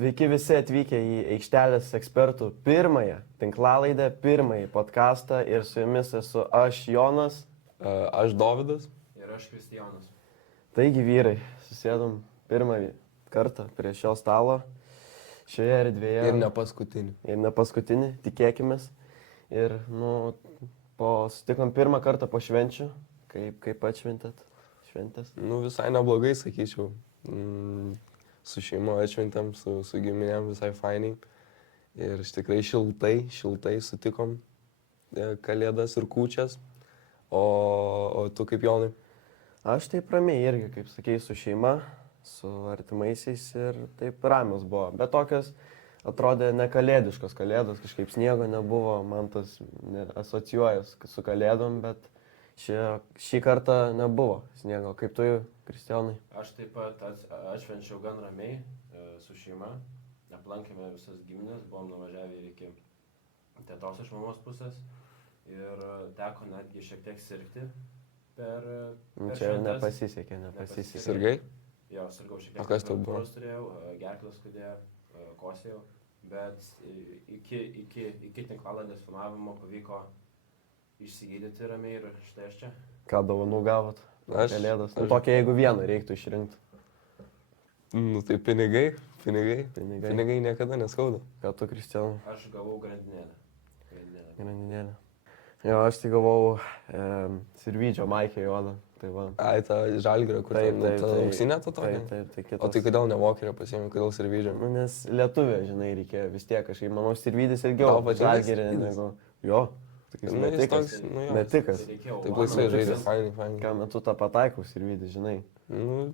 Sveiki visi atvykę į Aikštelės ekspertų pirmąją tinklalaidę, pirmąjį podcastą ir su jumis esu aš Jonas. Aš Dovydas. Ir aš Kristijonas. Taigi vyrai, susėdom pirmą kartą prie šio stalo, šioje erdvėje. Ir ne paskutinį. Ir ne paskutinį, tikėkimės. Ir, sutikom pirmą kartą po švenčių. Kaip atšventėt šventės? Visai neblogai, sakyčiau. Su šeima atšventėm, su giminėm visai fainiai. Ir tikrai šiltai sutikom kalėdas ir kūčias. O tu kaip, Jonai? Aš taip ramiai irgi, kaip sakei, su šeima, su artimaisiais ir taip ramios buvo. Bet tokios atrodė nekalėdiškos kalėdos, kažkaip sniego nebuvo, man tas asocijuojas su kalėdom, bet šį kartą nebuvo sniego. Kaip tu, Kristijonai? Aš taip pat atšvenčiau gan ramiai su šeima. Aplankėme visas giminės, buvom nuvažiavę ir iki tetos iš mamos pusės. Ir teko netgi šiek tiek sirgti per Čia šventes. nepasisekė. Sirgai? Jo, sirgau šiek tiek. O kas tau buvo? Turėjau, gerklę skudėjo, kosėjau. Bet iki tinklalaidės filmavimo pavyko išsigydyti ramiai ir štai aš čia. Ką dovanų gavot? Aš- Kalėdas. aš- Tokia, jeigu vieną reiktų išrinkti. Tai pinigai niekada neskauda. Ką tu, Kristijonai? Aš gavau grandinėlę. Grandinėlė. Jo, aš tai gavau sirvydžio Maikė juodą. Tai va. Ai, ta žalgirio, kur Taip, ta auksinė ta tokia? Tai kitas. O tai kodėl ne vokerio pasiėmė, kodėl sirvydžio? Nes lietuvė, žinai, reikėjo vis tiek kažkaip. Manau, sirvydis ilgiau. Tau patinka Žalgirį Sirvydis? negu. Jo. Tokiais Jis metikas. toks, jo. Metikas. Taip laisvai žaidė, fainai. Ką metu tą pataikau sirvydį, žinai. Ir jau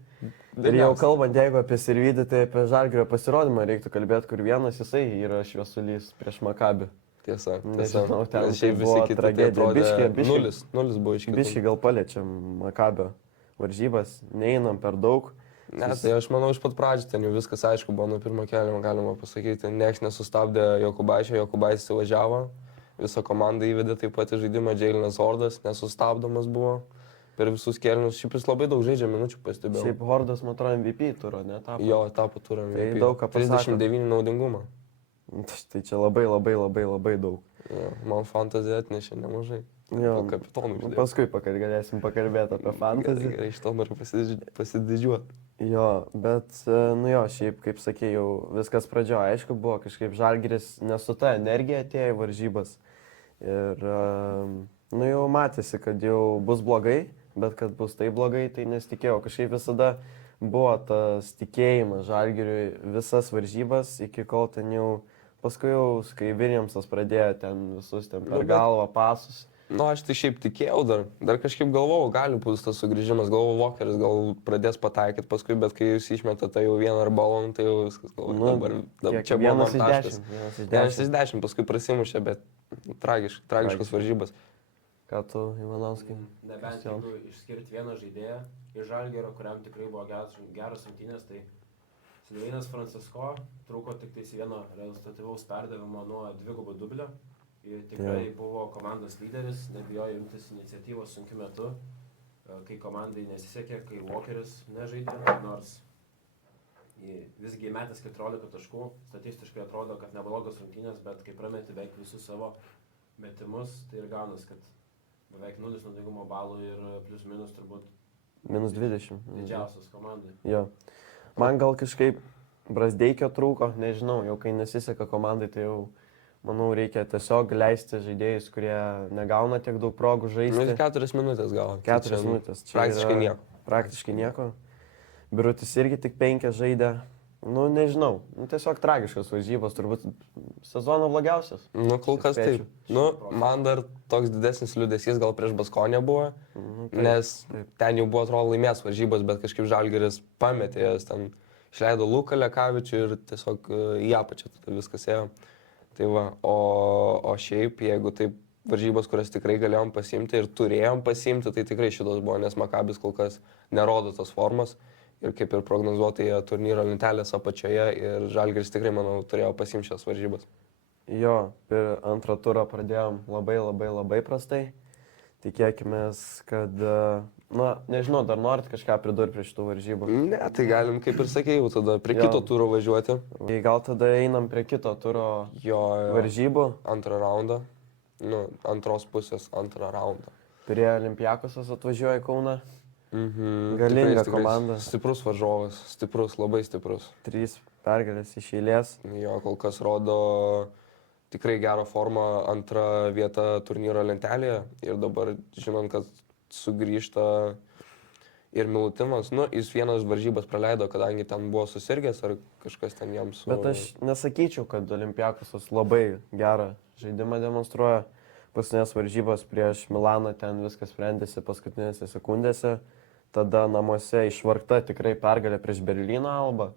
Dažniausiai. kalbant, jeigu apie sirvydį, tai apie Žalgirio pasirodymą reiktų kalbėti, kur vienas jisai yra šviesulys prieš Makabį. Tiesa. Nežinau, ten Nes šiaip tai buvo visi kiti tragedija. atrodė Biškį- nulis buvo iš Biškai kitų. gal paliečiam Makabio varžybas, neinam per daug. Ne, tai aš manau, iš pat pradžių ten jau viskas aišku buvo nuo pirmo kelimo, galima pasakyti. Niekas nesustabdė Jokubaičio, Jokubaitis įvažiavo, visą komandą įvedė taip pat į žaidimą, Džeilinas Hordas nesustabdomas buvo. Per visus kelinius, šiaip jis labai daug žaidžia minučių, pastebėjau. Šiaip Hordas, man atrodo, MVP turo, ne? Tapo. Jo, tapo turam. Tai daug ką pasako. 39 naudingumą. Tai čia labai daug. Jo, man fantazija atnešė nemažai. Jo. Po kapitonų uždėjo. Paskui galėsim pakalbėti apie fantasy. Gerai, iš to noriu pasididžiuoti. Jo, bet, šiaip, kaip sakėjau, viskas pradžioje aišku buvo, kažkaip Žalgiris nesu ta energija atėjo į varžybas. Ir, jau matėsi, kad jau bus blogai, bet kad bus tai blogai, tai nesitikėjau. Kažkaip visada buvo tas tikėjimas Žalgiriui visas varžybas, iki kol ten jau, paskui jau, kai Williamsas pradėjo ten visus ten per bet- galvą pasus. Aš tai šiaip tikėjau dar kažkaip galvojau, gali būti tas sugrįžimas, galvojau, Vokeris gal pradės pataikyti paskui, bet kai jūs išmeta tai jau vieną ar balon, tai jau viskas galvoju. Dabar čia buvo vienas man iš taškas. 10. Vienas iš 10, paskui prasimušė, bet tragiškos varžybos. Ką tu, Ivanauskai? Nebent jeigu išskirti vieną žaidėją iš Žalgirio, kuriam tikrai buvo geras rungtynės, tai Silveinas Francisko trūko tik tais vieno rezultatyvaus perdavimo nuo dvigubo dublio. Ir tikrai buvo komandos lyderis, nebijojo imtis iniciatyvos sunkiu metu, kai komandai nesisekė, kai Vokeris nežaidė, nors visgi metęs 14 taškų, statistiškai atrodo, kad neblogas rungtynės, bet kai prameti beveik visus savo metimus, tai ir gaunas, kad beveik 0 naudingumo balų ir plius minus turbūt Minus 20. didžiausias komandai. Jo. Man gal kažkaip Brazdeikio trūko, nežinau, jau kai nesiseka komandai, tai jau, manau, reikia tiesiog leisti žaidėjus, kurie negauna tiek daug progų žaisti. 4 minutės gal. 4 minutės. Čia Praktiškai yra nieko. Praktiškai nieko. Birutis irgi tik 5 žaidė. Nežinau. Tiesiog tragiškas varžybos, turbūt sezono blogiausias. Kol kas taip. Spėčiau. Man dar toks didesnis liūdesys gal prieš Baskonę buvo, Taip, nes taip. ten jau buvo atrodo laimės varžybos, bet kažkaip Žalgiris pametė jas, ten išleido Luką Lekavičių ir tiesiog į apačią viskas ėjo. Tai va, o šiaip, jeigu taip varžybos, kurias tikrai galėjom pasiimti ir turėjom pasiimti, tai tikrai šitos buvo, nes Makabis kol kas nerodo tos formos. Ir kaip ir prognozuotai turnyro lentelės apačioje ir Žalgiris tikrai, manau, turėjo pasiimti šias varžybas. Jo, per antrą turą pradėjom labai prastai. Tikėkime, kad Na, nežinau, dar norit kažką pridurti prie šitų varžybų? Ne, tai galim, kaip ir sakėjau, tada prie Jo. kito turo važiuoti. Tai gal tada einam prie kito turo Jo, varžybų, antrą raundą. Nu, antros pusės antrą raundą. prie Olimpiakosas atvažiuoja į Kauną, Mhm. Galinga Tikrai komanda. Stiprus varžovas, stiprus, labai stiprus. 3 pergalės iš eilės. Jo, kol kas rodo tikrai gerą formą, antrą vietą turnyro lentelėje. Ir dabar, žinant, kad sugrįžta ir Milutinas, nu, jis vienas varžybas praleido, kadangi ten buvo susirgęs ar kažkas ten jam su... Bet aš nesakyčiau, kad Olimpiakosas labai gerą žaidimą demonstruoja. Paskutinės varžybos prieš Milaną ten viskas sprendėsi paskutinėse sekundėse. Tada namuose išvargta tikrai pergalė prieš Berlyno Albą.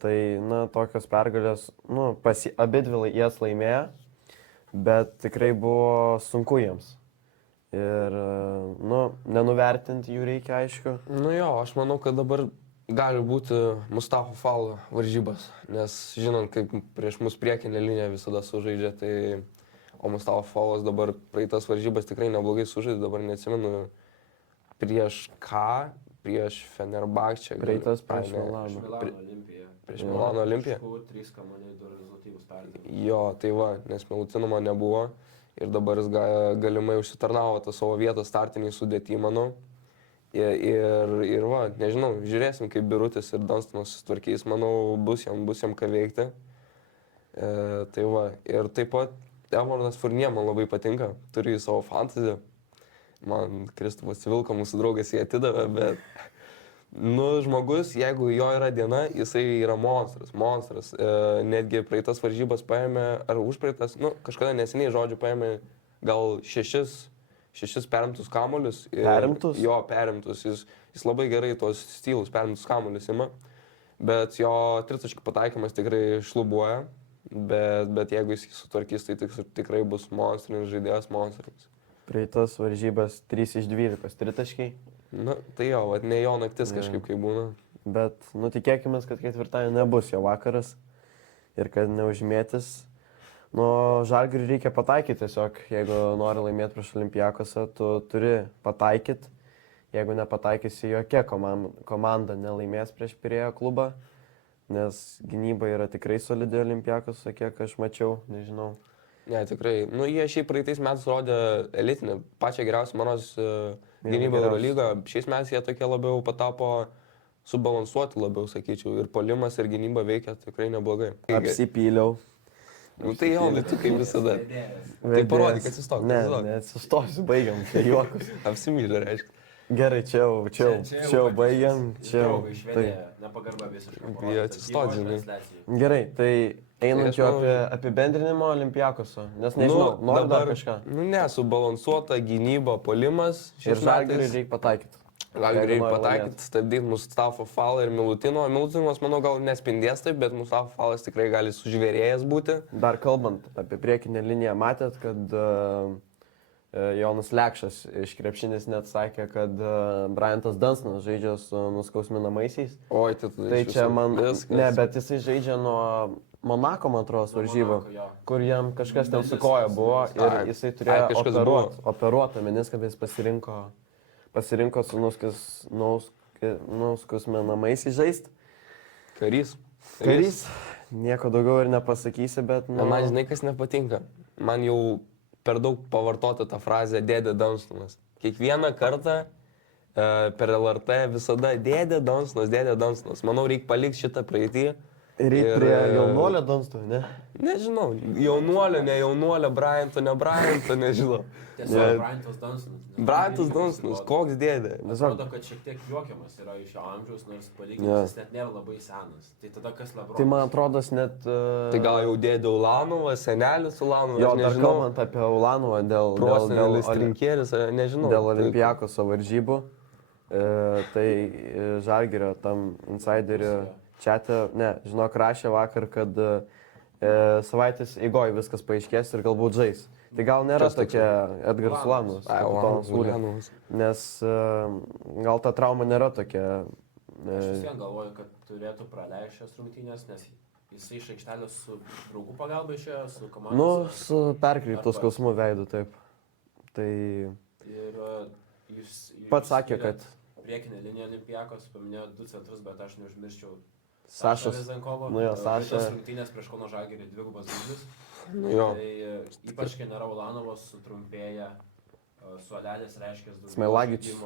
Tai, na, tokios pergalės, nu, abi dvi jas laimėjo, bet tikrai buvo sunku jiems. Ir, nu, nenuvertinti jų reikia, aišku. Nu jo, aš manau, kad dabar gali būti Mustafa Fall varžybas, nes žinant, kaip prieš mus priekinė linija visada sužaidžia, tai... O Mustafa Fallas dabar praeitas varžybas tikrai neblogai sužaidė, dabar neatsimenu prieš ką, prieš Fenerbahčę. Praeitas prieš Prieš Milaną. Milano Olimpiją. Prieš Milano Olimpiją. 3 kamuoliai, 2 rezultatyvūs perdavimai. Jo, tai va, nes Milutinomo nebuvo ir dabar jis galimai užsitarnavo tą savo vietą startiniai sudėtį, manau. Ir va, nežinau, žiūrėsim, kaip Birutis ir Dunstonas susitvarkys, manau, bus jam ką veikti. Tai va, ir taip pat Evaldas Fournier man labai patinka, turi savo fantaziją. Man Kristupas Vilko, mūsų draugas, jį atidavė, bet, nu, žmogus, jeigu jo yra diena, jisai yra monstras. Netgi praeitas varžybas paėmė, ar užpraeitas, nu, kažkada neseniai žodžiu paėmė gal 6 perimtus kamuolius. Perimtus? Jo, perimtus. Jis labai gerai tuos stylus perimtus kamuolius ima, bet jo tritaškių pataikymas tikrai šlubuoja. Bet jeigu jis sutvarkys, tai tikrai bus monstrinis žaidėjas, monstrinis. Prieitas varžybas 3 iš 12 tritaškiai. Na, tai jo, vat, ne jo naktis kažkaip kaip būna. Bet, nu, tikėkime, kad ketvirtadienį nebus jo vakaras ir kad neužmėtis. Nu, Žalgiriui reikia pataikyti tiesiog. Jeigu nori laimėti prieš Olimpiakosą, tu turi pataikyti. Jeigu nepataikysi, jokia komanda nelaimės prieš Pirėjo klubą. Nes gynyba yra tikrai solidi Olimpiakosą, kiek aš mačiau, nežinau. Ne, tikrai. Nu, jie šiaip praeitais metais rodė elitinį, pačią geriausią manos gynybą Eurolygą. Šiais metais jie tokie labiau patapo subalansuoti labiau, sakyčiau. Ir polimas, ir gynyba veikia tikrai neblogai. Apsipyliau. Nu, tai jau, tu kaip visada. Tai parodyk, atsistok. Ne, atsistosiu, baigiam, čia juokus. Apsimylė, reiškia. Gerai, čia baigiam. Draugai išvedė nepagarbą visiškai. Jie atsistot, žinai. Gerai, tai einant jau apie apibendrinimą Olimpiakoso, nes nežinau, noriu dar kažką. Nu, ne, subalansuota gynyba, polimas. Ir Žalgiriui reikia pataikyti. Žalgiriui reikia pataikyti, stabdyti Mustafa Fallą ir Milutino. Milutinas, manau, gal nespindės taip, bet Mustafa Fallas tikrai gali sužvėrėjęs būti. Dar kalbant apie priekinę liniją, matėt, kad Jonas Lekšas iš krepšinės net sakė, kad Bryantas Dunstonas žaidžia su nuskausminamaisiais. Oi, Tai čia man... viskas. Ne, bet jisai žaidžia nuo Monako, man atrodo, varžybų, kur jam kažkas ten su koja buvo ir jisai turėjo operuotą meniską, bet jis pasirinko su nuskausminamaisiais žaisti. Karys. Nieko daugiau ir nepasakysi, bet... Nu, man žinai, kas nepatinka. Man jau per daug pavartota tą frazę dėdė Dunstonas. Kiekvieną kartą per LRT visada dėdė Dunstonas. Manau, reikia palikti šitą praeitį. Reikia prie jaunuolio Dunstono, ne? Nežinau, jaunuolio, ne jaunuolio, Bryanto, nežinau. Tiesiog Bryantas Dunstonas. Bryantas Dunstonas, koks dėdė? Atrodo, kad šiek tiek juokiamas yra iš jo amžiaus, nors palyginus jis net nėra labai senas. Tai tada kas Lebronas? Tai man atrodo, net... Tai gal jau dėdė Ulanovas, senelis Ulanovas, jo, dar nežinau. kalbant apie Ulanovą Prosenelis Trinkieris, nežinau. Dėl Olimpiakoso varžybų, tai Žalgirio tam insiderių čiate, žinok, rašė vakar, kad savaitės eigoje viskas paaiškės ir galbūt žais. Tai gal nėra tokia Edgaras Ulanovas, kapitonas Ulanovas, nes gal ta trauma nėra tokia. Aš vis vien galvoju, kad turėtų praleisti šias rungtynės, nes jisai iš aikštelės su draugų pagalba išėjo, su komandos. Nu, su perkreiptos skausmų veidu, taip. Tai... Ir Pats sakė, kad priekinė linija Olimpiakos, paminėjo 2 centrus, bet aš neužmirščiau Sašas. Vezankovo. Nu jo, Saša. Tos rungtynės prieš Kauno Žalgirį 2 dublis. Nu jo. Tai ypač, kai nėra Ulanovos, sutrumpėja suolelės, reiškia daugiau Smailagičius.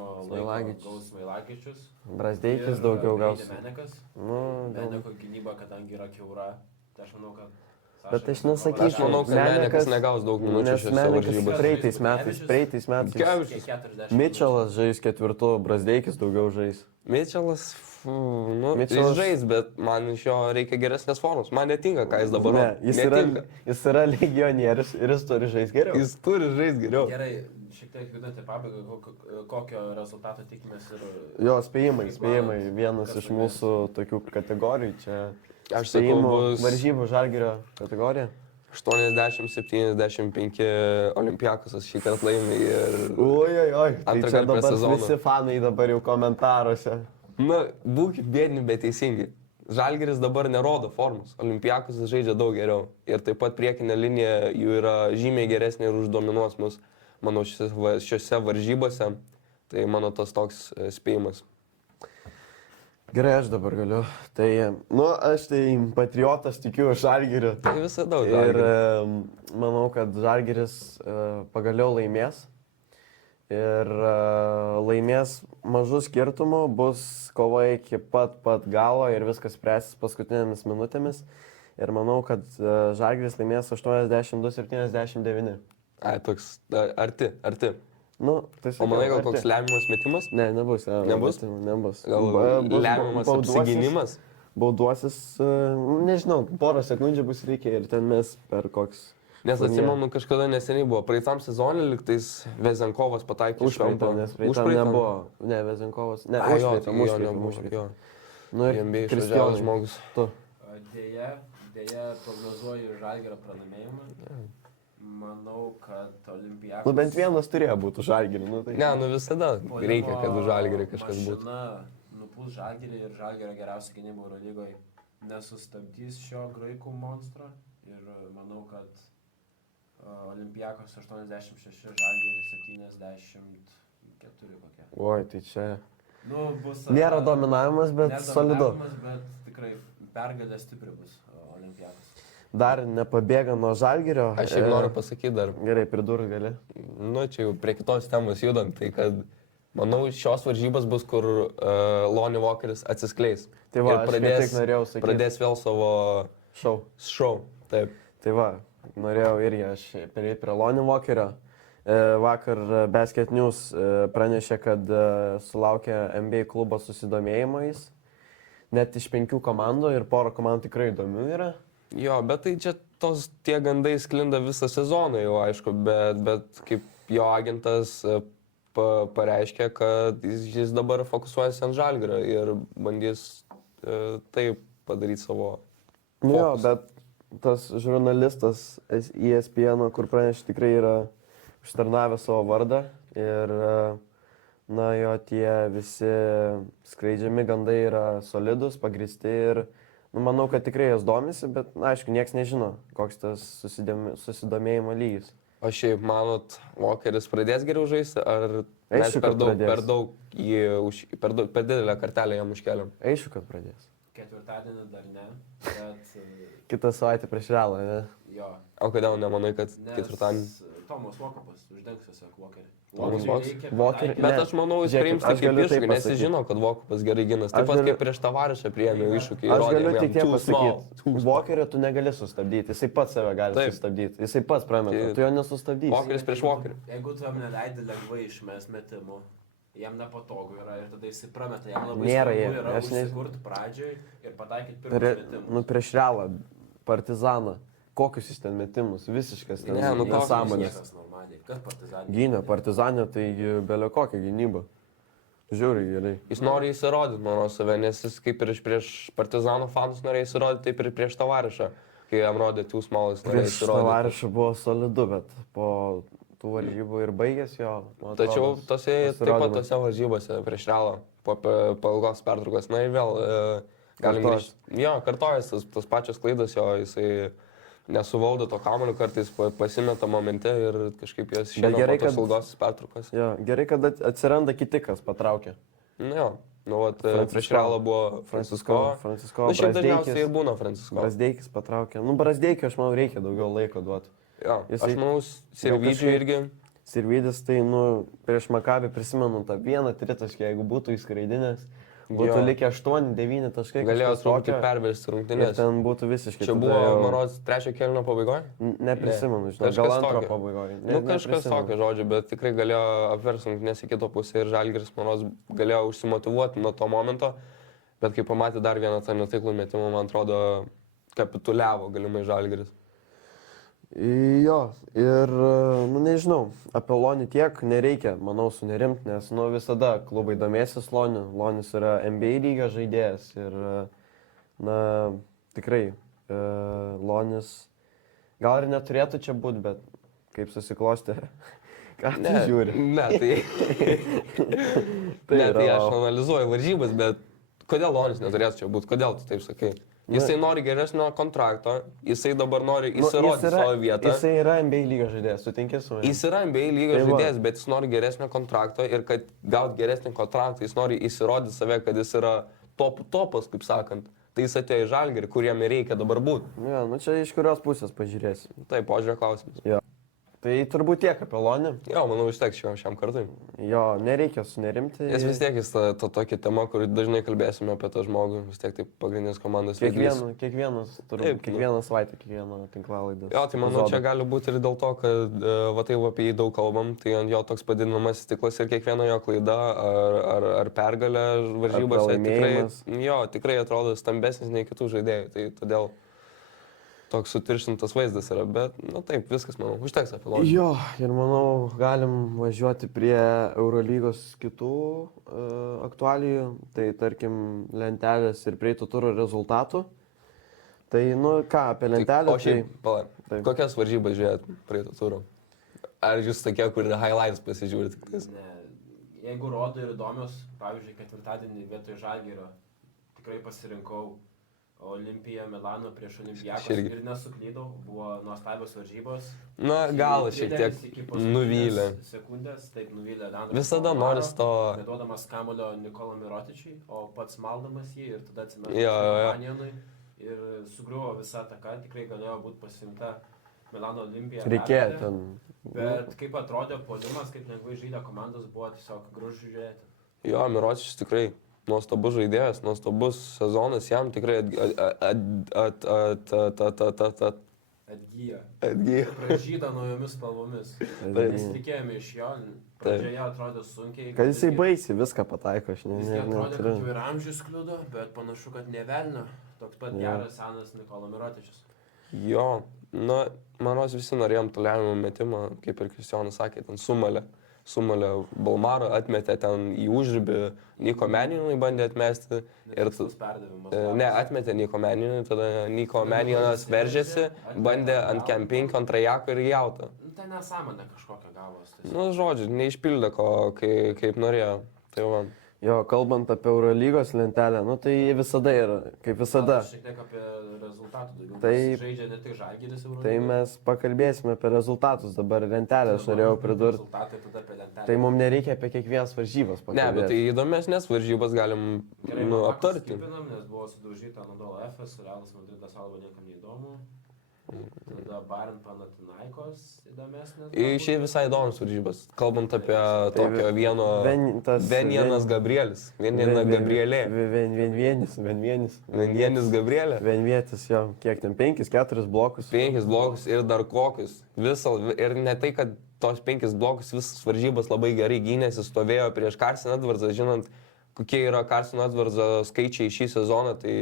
gaus Smailagičius. Brazdeikis daugiau gaus. Menekas. Nu, Meneko gynyba, kadangi yra kiaura, tai aš manau, kad... Bet aš nesakyčiau. Aš manau, kad Menekas negaus daug minučių Nes šiose Menekas varžybose. praeitais metais. Kevičius. 40. Mičelas žais 4, Brazdeikis daugiau žais. Mičelas, nu, Mičelas- jis žais, bet man iš jo reikia geresnės formos. Man netinka, ką jis dabar Ne, rodo. jis yra legionierius ir jis turi žais geriau. Jis turi žaisti geriau. Gerai, šiek tiek judant į pabaigą, kokio rezultato tikimės ir... Jo, spėjimai. Kaip manot, Vienas kas iš laimės? mūsų tokių kategorijų. Čia Aš sakau, spėjimų bus varžybų Žalgirio kategorija. 80-75 Olimpiakosas šį kartą laimi ir... Oi. Tai Antrą čia kartą per dabar sezoną. visi fanai dabar jau komentaruose. Na, būkit bėdini, bet teisingi. Žalgiris dabar nerodo formos. Olimpiakosas žaidžia daug geriau. Ir taip pat priekinė linija jų yra žymiai geresnė ir uždominuos mus, manau, šiose varžybose. Tai mano tas toks spėjimas. Gerai, aš dabar galiu. Tai, aš tai patriotas tikiu Žalgiriu. Tai visada Ir Žalgiris. manau, kad Žalgiris pagaliau laimės. Ir laimės mažų skirtumų, bus kova iki pat galo ir viskas spręsis paskutinėmis minutėmis. Ir manau, kad Žalgiris laimės 82-79. Ai, toks arti. Nu, tai O manai, gal koks lemiamas metimas? Ne, nebus. Nebus? Nebus. Gal lemiamas apsigynimas? Bauduosis, nežinau, porą sekundžių bus reikia ir ten mes per koks... Nes atsimenu, kažkada neseniai buvo. Praeitam sezonui liktais Vezenkovas pataikė iš Užpraeitą, kampo. nes praeitam nebuvo. Ne, Vezenkovas. Ne, užpraeitą. Nu ir NBA išvažiavęs Kristijonas žmogus. Tu. Deja, prognozuoju Žalgirio pralaimėjimą. Manau, kad Olimpiakos... Nu bent vienas turėjo būti Žalgirį. Nu, tai... Ne, nu visada reikia, kad už Žalgirį kažkas būtų. Mašina nupūs Žalgirį ir Žalgirio geriausia gynyba Eurolygoje nesustabdys šio graikų monstro. Ir manau, kad Olimpiakos 86, Žalgiris 74 kokie. Oi, tai čia... Nu, bus... Nėra dominavimas, bet solidu. Bet tikrai pergalė stipri bus Olimpiakos. Dar nepabėga nuo Žalgirio. Aš šiaip noriu pasakyti dar. Gerai, pridurti gali. Nu, čia jau prie kitos temos judant, tai kad manau, šios varžybos bus, kur Lonnie Walkeris atsiskleis. Tai va, ir aš norėjau sakyti. pradės vėl savo Šou. Taip. Tai va, norėjau irgi aš perėti prie Lonnie Walkerio. Vakar Basket News pranešė, kad sulaukė NBA klubo susidomėjimo jis. Net iš 5 komandų ir porą komandų tikrai įdomių yra. Jo, bet tai čia tie gandai sklinda visą sezoną jau, aišku, bet kaip jo agentas pareiškė, kad jis dabar fokusuojasi ant Žalgirio ir bandys taip padaryti savo fokusą. Jo, bet tas žurnalistas ESPN, kur pranešė, tikrai yra užtarnavęs savo vardą ir jo tie visi skleidžiami gandai yra solidus, pagristi ir manau, kad tikrai jas domisi, bet aišku, nieks nežino, koks tas susidomėjimo lygis. O šiaip manot, Walkeris pradės geriau žaisti, ar mes Aišku, per didelę kartelę jam užkeliam? Aišku, kad pradės. Ketvirtadienį dar ne, bet... Kitą savaitę prieš Realą, ne? Jo. O kodėl nemanai, kad ketvirtadienį? Nes Tomas Vokapas uždengs tiesiog Walkerį. Tomas Walkerį. Bet Ne. aš manau, jis Žiūrėkit, priims tai aš kaip galiu taip iššūkį, nes jis pasakyt. žino, kad Vokapas gerai ginas. Taip Aš pat galiu- kaip prieš Tavarišą priėmė iššūkį. Aš įrodė galiu jam, tik tiek too small. pasakyti. Walkerio tu negali sustabdyti, jisai pats save gali Taip. sustabdyti. Jisai pats prameta, Tai- tu jo nesustabdysi. Walkeris prieš Walkerį. Jeigu tu jam neleidi lengvai išmes metimų, jam nepatogu yra ir tada jisai prameta, jam labai Nėra svarbu jie, yra aš ne- užsikurti pradžioj ir pataikyti pirmus metimus. Nu, prieš Realą, Partizaną. Kokius jis ten metimus, visiškas ten Ne, nu, nesąmonės. Niekas normaliai. Kas partizanė? Gynė Partizanė, tai belio kokia gynyba. Žiūri gerai. Jis nori įsirodyti, manau, save, nes jis kaip ir prieš Partizano fanus norėjo įsirodyti, taip ir prieš Tavarišą. Kai jam rodė too small, jis norėjo Prieš įsirodyti. Tavarišą buvo solidu, bet po tų varžybų ir baigės jo. man Tačiau atrodo, taip pat pasirodymas. tose varžybose prieš Realą po ilgos pertraukos, na ir vėl galim Kartojas. grįžti. Jo, kartojas tas pačios klaidos jo, jisai nesuvaldo to kamuolio, kartais pasimeta momente ir kažkaip jas Bet šiandien gerai, po tos kad- ilgos pertraukos. Jo, gerai, kad atsiranda kiti, kas patraukia. Jo, nu, vat, Francisko. prieš Realą buvo Francisko. Francisko, Nu, šiaip dažniausiai ir Brazdeikis. būna Francisko. Brazdeikis patraukia. Nu, Brazdeikio, aš manau, reikia daugiau laiko duoti. Jo, Jisai- aš manau, Sirvidžiui kažkaip- irgi. Sirvidis, tai, nu, prieš Makabį prisimenu tą vieną tritaškį, jeigu būtų įskraidinęs, būtų Jo. likę 8-9 taškai. Galėjo kažkas truputį tokio, perversti Ir rungtynės. ten būtų visiškai. Čia tada buvo, jau- maros, trečio kėlinio pabaigoje? Neprisimenu, žinau, Kažkas gal antro tokio. pabaigoje. Nu, kažkas tokio žodžio, bet tikrai galėjo apversti rungtynės į kitą pusę ir Žalgiris, maros, galėjo užsimotivuoti nuo to momento, bet kai pamatė dar vieną tą netaiklų metimą, man atrodo, kapituliavo galimai Žalgiris. Jo, ir, nu nežinau, apie Lonį tiek nereikia, manau, sunerimti, nes, nu, visada klubai domėsis Loniu. Lonis yra NBA lygio žaidėjas ir, na, tikrai, Lonis gal ir neturėtų čia būti, bet kaip susiklostė, ką tu žiūri. Ne, tai... Tai ne, tai yra- aš analizuoju varžybas, bet kodėl Lonis neturėtų čia būti, kodėl tu taip sakai? Jisai nori geresnio kontrakto, jisai dabar nori Nu, įsirodyti savo vietą. Jisai yra NBA lygio žaidėjas, sutinkė su manimi? Jis yra NBA lygio Tai va. žaidėjas, bet jis nori geresnio kontrakto ir kad gauti geresnį kontraktą, jis nori įsirodyti save, kad jis yra topas, kaip sakant. Tai jis atėjo į Žalgirį, kur jam ir reikia dabar būti. Ja, nu čia iš kurios pusės pažiūrėsi. Tai požiūrio klausimas. Tai turbūt tiek apie Lonį. Jo, manau, užteks šiam kartui. Jo, nereikia sunerimti. Nes vis tiek jis ta tokia tema, kur dažnai kalbėsime apie tą žmogų, vis tiek tai pagrindinės komandos vedlys. Kiekvienas, turbūt, Taip, kiekvieną savaitę, kiekvieną tinklalaidą. Jo, tai manau, čia gali būti ir dėl to, kad va taip apie jį daug kalbam, tai ant jo toks padidinamas stiklas ir kiekviena jo klaida ar pergalė varžybose tikrai, pralaimėjimas. jo, tikrai atrodo stambesnis nei kitų žaidėjų, tai todėl toks sutiršintas vaizdas yra, bet, na taip, viskas, manau, užteks apie Lonį. Jo, ir manau, galim važiuoti prie Eurolygos kitų aktualijų, tai tarkim lentelės ir prieito turo rezultatų. Tai, nu ką, apie lentelę. O šiaip, taip. kokias varžybas žiūrėt praeito turo? Ar jūs tokie, kur highlights pasižiūrit tik tais? Ne, jeigu rodo ir įdomios, pavyzdžiui, ketvirtadienį vietoj Žalgirio tikrai pasirinkau Olimpiją Milano prieš Olimpijakos irgi. ir nesuklydau, buvo nuostabios varžybos. Na, gal šiek tiek Trileris iki paskutinės nuvylė. Sekundės, taip nuvylė Leandras. Visada Pavlaro, noris to... Neduodamas kamulio Nikola Mirotičiui, o pats maldamas jį ir tada Jo, atsimerkė jo. Manijonui. Ir sugriuvo visa ataka, tikrai galėjo būti pasirinkta Milano Olimpija. Reikėjo pergalė. ten. Bet kaip atrodė puolimas, kaip lengvai žaidė komandos, buvo tiesiog gražu žiūrėti. Jo, Mirotičius tikrai nuostabus žaidėjas, nuostabus sezonas jam tikrai Atgyja. atgyja. Pražyda naujomis spalvomis. Nesitikėjome iš jo, pradžioje atrodė sunkiai. Kad jisai baisiai viską pataiko, aš Visgi atrodė, kad neturiu. jau ir amžius kliudo, bet panašu, kad nevelnio. Toks pat geras senas Nikola Mirotičius. Jo, na, manos visi norėjom to lemiamą metimą, kaip ir Kristijonas sakė, ten sumalė Balmarą, atmetė ten į užribį, Niko Meninui bandė atmesti. Ir tas perdavimas. ne, atmetė Niko Meninui, tada Niko Meninas veržėsi, bandė ant kempinko, ant trajako ir jautą. Tai nesąmonė kažkokia gavos. Nu, žodžiu, neišpildė ko, kaip norėjo. Tai va. Jo, kalbant apie Eurolygos lentelę, nu tai visada yra, kaip visada. Šiek tiek apie rezultatų daugiau. Tai- Nes žaidžia ne tik Žalgiris Eurolygoje. Tai mes pakalbėsime apie rezultatus, dabar lentelę aš norėjau pridurti. Rezultatai tada apie lentelę. Tai mums nereikia apie kiekvienas varžybas Ne, pakalbėti. bet tai įdomesnės varžybas galim aptarti. Skipinam, nes buvo sudaužyta Anadolo Efes, Realas Madridas Alba niekam neįdomu. Tada Bayern Panathinaikos įdomesnės. Šiaip visai įdomus varžybas. Kalbant apie tokio vieno... tas Vienienas Gabrielis. Vienienas Gabrielė. Vienvienis. Vienienis Gabrielė. Vienvietis jo, kiek ten 5-4 blokus. 5 blokus ir dar kokius. Ir ne tai, kad tos 5 blokus visas varžybas labai gerai gynėsi, stovėjo prieš Carson Edwardsą, žinant, kokie yra Carson Edwardso skaičiai šį sezoną, tai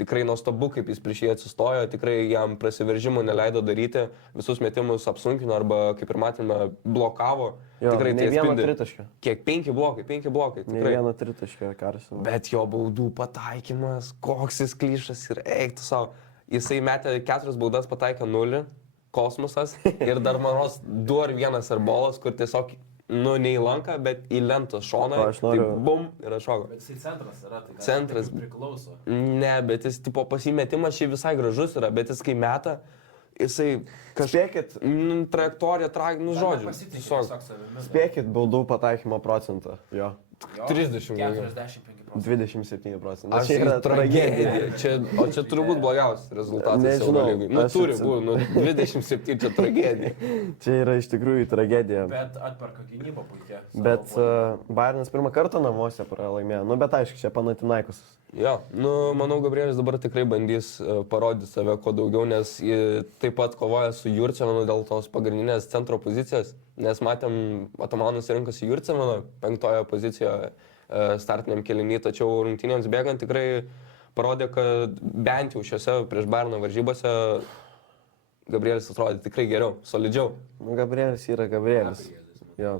tikrai nuostabu, kaip jis prieš jį atsistojo, tikrai jam prasiveržimų neleido daryti, visus metimus apsunkino arba, kaip ir matėme, blokavo. Jo, Tikrai nei tai vieno atspindi. tritaškio. Kiek 5 blokai, Ne tikrai. vieno tritaškio Carsonas. Bet jo baudų pataikymas, koks jis klyšas ir eiktų savo. Jisai metė 4 baudas, pataikė 0, kosmosas ir dar manos 2 ar 1 arbolas, kur tiesiog, nu, ne į lanką, bet į lentos šoną. O, aš noriu- Tai bum ir atšoko. Bet jisai centras yra, tai gal Centras. taip priklauso. Ne, bet jis tipo pasimetimas šiaip visai gražus yra, bet jis kai meta, jisai Spėkit, trajektorija, nu žodžiu. Pasitikė Tiesiog tiesiog savimi. spėkit baudų pataikymo procentą. Jo. Jo, 30 gal. 45 procentų. 27 procentų. Aš tai tragedija. O čia turbūt blogiausias rezultatas. Nežinau, Eurolygoj. Nu, aš turi atsi- būti, 27 čia tragedija. Čia yra iš tikrųjų tragedija. Bet atperka gynybą puikiai. Bet Bayernas pirmą kartą namuose pralaimėjo. Nu, bet aišku, čia Panathinaikos. Jo, nu, manau, Gabrielis dabar tikrai bandys parodyti save kuo daugiau, nes jis taip pat kovoja su Jurcemanu dėl tos pagrindinės centro pozicijos, nes matėm, Atamanus rinkosi Jurcemanu 5 pozicijoje startiniam kėlinį, tačiau rungtynėms bėgant tikrai parodė, kad bent jau šiuose prieš Bayerno varžybose Gabrielis atrodė tikrai geriau, solidžiau. Nu, Gabrielis yra Gabrielis. Jo.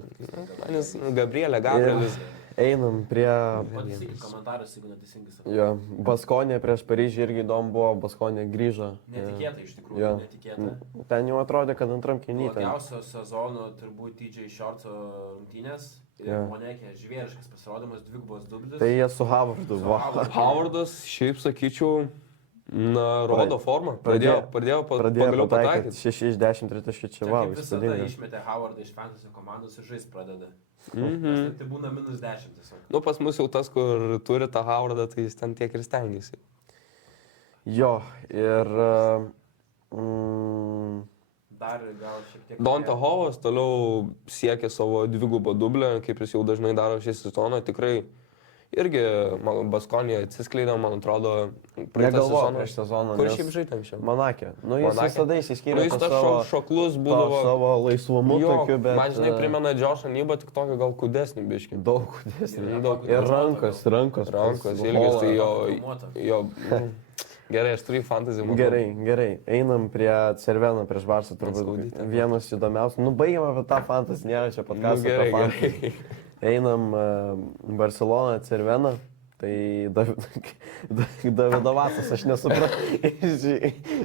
Manis Gabrielis. Einam prie... Pataisykit komentaras, jeigu neteisingai sakau. Jo, Baskonė prieš Paryžių irgi įdomu buvo, Baskonė grįžo. Netikėtai iš tikrųjų, Jo. netikėtai. Ten jau atrodė, kad antram kėlyje. Blogiausio sezono turbūt TJ Shortso rungtynės. Ir Jo. Monekė žvėriškas pasirodymas, dvigubos dublis. Tai jie su Havardu Su buvo. Havardu. Howardas, šiaip sakyčiau, rodo formą. Pradėjo Pradėjo pagaliau pataikyti pataikyti. 6 iš 10 tritaškių čia, Čia wow, kaip visada įspūdinga. išmetė Howardą iš fantasy komandos ir žais pradeda. Mhm. Tai būna -10 tiesiog. Nu, pas mus jau tas, kur turi tą Howardą, tai jis ten tiek ir stengiasi. Jo, ir... Dar gal šiek tiek... Donta Hovas toliau siekia savo dvigubą dublę, kaip jis jau dažnai daro šį sezoną. Tikrai irgi Baskonija atsiskleidė, man atrodo, praeitą Negalvoju sezoną. prieš sezoną. Kur nes šiaip žaidėm šiandien? Monakė. Nu, jis Monake? visada Nu, įsiskyrė jis to tas savo, šoklus to būdavo. savo laisvumu Jo, tokiu, bet... man žinai primena Džošą Nybą, tik tokį gal kudesnį biškį. Daug didesnį. Daug. Ir rankos. Rankos, pas ilgis, tai Holą. jo. Gerai, aš turiu fantasy. Gerai. Einam prie Cerveno prieš Barsą, turbūt Skaudytė. vienas įdomiausių. Nu, baigiam apie tą fantasy, nėra čia Nu, podkastas. gerai. Einam Barcelona, Cervena. Tai Davidovacas, aš nesuprantu.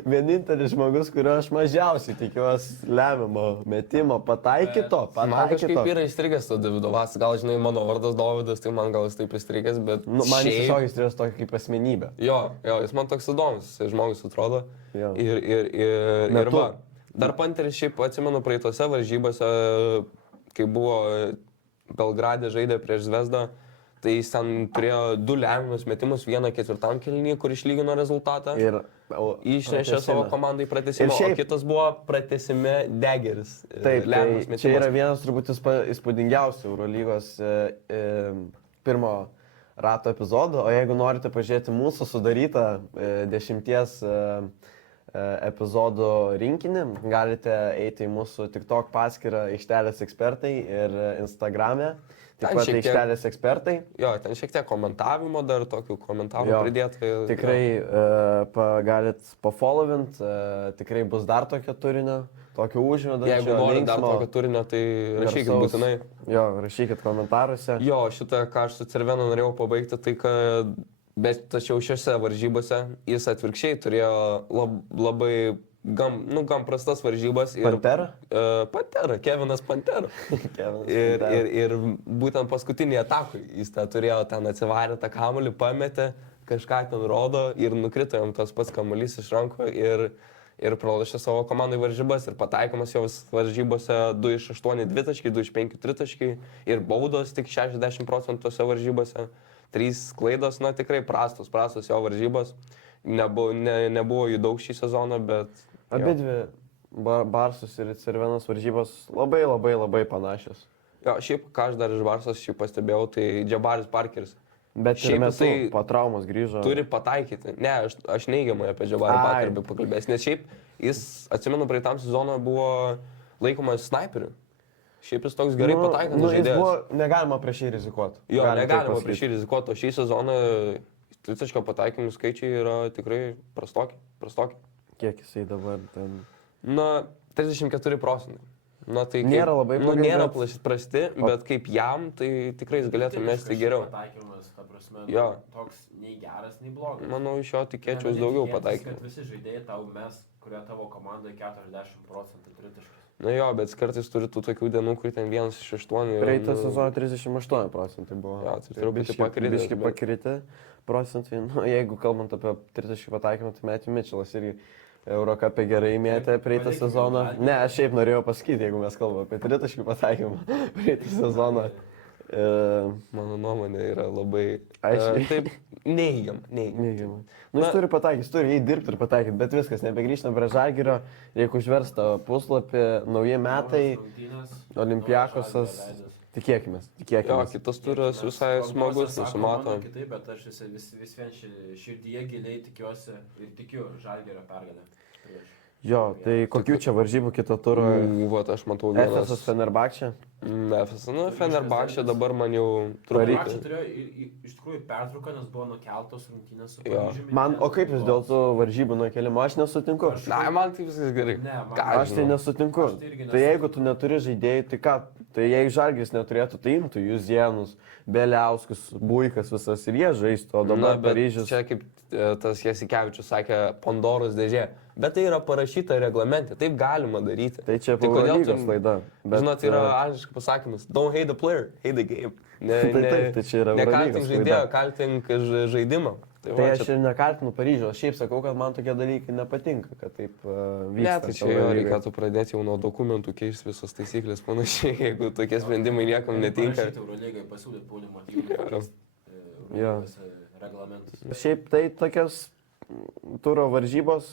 Vienintelis žmogus, kurio aš mažiausiai tikiuosi lemiamo metimo pataikyto. Man kažkaip yra įstrigęs to Davidovas, gal žinai, mano vardas Dovydas, tai man gal jis taip įstrigęs, bet... Nu, man jis šiaip- tiesiog jis turės tokią kaip asmenybę. Jo, jis man toks įdomus, žmogus atrodo. Jo. Ir Ne tu. va. Dar Panteris šiaip atsimenu praeitose varžybose, kai buvo Belgrade žaidė prieš Zvezdą, tai jis ten turėjo 2 lemiamus metimus, vieną 4 kėlinį, kur išlygino rezultatą. Ir Išnešė savo komandai pratęsimą, Ir šiaip- o kitas buvo pratęsime Degeris. Taip, lemiamas tai čia metimas. yra vienas turbūt įspūdingiausių Eurolygos pirmo rato epizodų, o jeigu norite pažiūrėti mūsų sudarytą 10 epizodų rinkinį, galite eiti į mūsų TikTok paskyrą Aikštelės ekspertai ir Instagram'e, Ten taip pat šiek tiek- Aikštelės ekspertai. Jo, ten šiek tiek komentavimo dar, tokių komentarų Jo, pridėta. Tikrai galit pafollowint, tikrai bus dar tokio turinio, tokio užvedančio. Jeigu norit dar linksmo, tokio turinio, tai rašykit garsaus. būtinai. Jo, rašykit komentaruose. Jo, šitą, ką aš su Cervenu norėjau pabaigti, tai kad, bet tačiau šiose varžybose jis atvirkščiai turėjo labai gan prastas varžybas. Pantera? Pantera, Kevinas Pantera. Kevinas ir, Pantera. ir būtent paskutinį atakui jis tą turėjo, ten atsivarė tą kamuolį, pametė, kažką ten rodo ir nukrito jam tas pats kamuolys iš rankų ir pralošė savo komandai varžybas ir pataikomas jos varžybose 2 iš 8 dvitaškiai, 2 iš 5 tritaškiai ir baudos tik 60% tose varžybose, 3 klaidos, na tikrai prastos jo varžybos, nebuvo jų daug šį sezoną, bet... jo. Abidvi Barsus ir Cervenos varžybos labai panašios. Jo, šiaip, ką aš dar iš Barsos šiaip pastebėjau, tai Džabaris Parkeris. Bet Šiaip šiaip metu jisai po traumos grįžo. Turi pataikyti. Ne, aš neigiamai apie Džabarį Ai. Parkerį pakalbės, nes šiaip jis, atsimenu, praeitam sezoną buvo laikomas snaiperiu. Šiaip jis toks gerai pataikantis žaidėjas. Buvo, negalima prieš jį rizikuoti. Jo, negalima prieš jį rizikuoti, o šį sezoną tritaškio pataikymų skaičiai yra tikrai prastoki. Kiek jisai dabar ten... Na, 34%. Na, tai kaip, Nėra labai blogai, nėra bet- prasti, bet kaip jam, tai tikrai jis galėtų mesti geriau. Pataikymas, ta prasme, Jo. toks nei geras, nei blogas. Manau, iš jo tikėčiaus Negali daugiau tikėtis, pataikymų. Kad visi žaidėjai tau mes, kurie tavo komandai 40% tritaškius. Na jo, bet kartais turi tų tokių dienų, kur ten 1 iš 8. Praeitą sezoną 38% buvo. Jo, tai truputį pakritęs, Biški bet- pakritę procentai. Nu, jeigu kalbant apie tritaškių pataikymą, tai Matthew Mitchellas irgi Eurocapė gerai mėtė praeitą Palikim sezoną. Žalgirį. Ne, aš šiaip norėjau pasakyti, jeigu mes kalbame apie tritaškį pataikymą praeitą sezoną. E, Mano nuomonė yra labai... Aiškiai. Taip, neigiam. Neigiamai. Nu, jis turi pataikyti, jis turi įdirbti ir pataikyti, bet viskas, nebegrįžtam prie Žalgirio, reikia užversti puslapį, nauji metai, Olimpiakosas, tikėkime. Jo, kitas turas visai smagus, nusimato. Kitaip, bet aš vis vien širdyje giliai tikiuosi ir tikiu Žalgirio pergalę. Jo, tai kokių čia varžybų kito turo? Vat aš matau vienas. Efesas Fenerbahčė. Efesas, nu, Fenerbahčė dabar man jau Fenerbahčė truputį. turėjo iš tikrųjų pertrauką, nes buvo nukeltos rungtynės su Jo. Paryžiumi. Man, o kaip jūs dėl tų varžybų nukelimo? Aš nesutinku. Na, man tai viskas gerai. Ne, man- Ką Aš tai žinau. nesutinku. Aš tai irgi Tai jeigu tu neturi žaidėjų, tai ką? Tai jei Žalgiris neturėtų, tai imtų Juzienus, Beliauskus, Buikas visas ir jie žaistų, o Na, dabar bet Paryžius. čia kaip tas Jasikevičius sakė, Pandoros dėžė. Bet tai yra parašyta reglamente, taip galima daryti. Tai čia Tai kodėl Eurolygos tu- klaida. Žinot, yra angliškas pasakymas, don't hate the player, hate the game. Ne, Tai taip, tai čia yra nekaltink Eurolygos žaidėjo, klaida. kaltink žaidimą. Tai va, aš ir nekaltinu Paryžiaus, aš šiaip sakau, kad man tokie dalykai nepatinka, kad taip Ne, vyksta. tai čia jo reikėtų pradėti jau nuo dokumentų, keisti visas taisyklės panašiai, jeigu tokie sprendimai niekam netinka. Eurolygai pasiūlyti Paulių Matijų. Jo. Reglamentus. Šiaip tai tokios turo varžybos,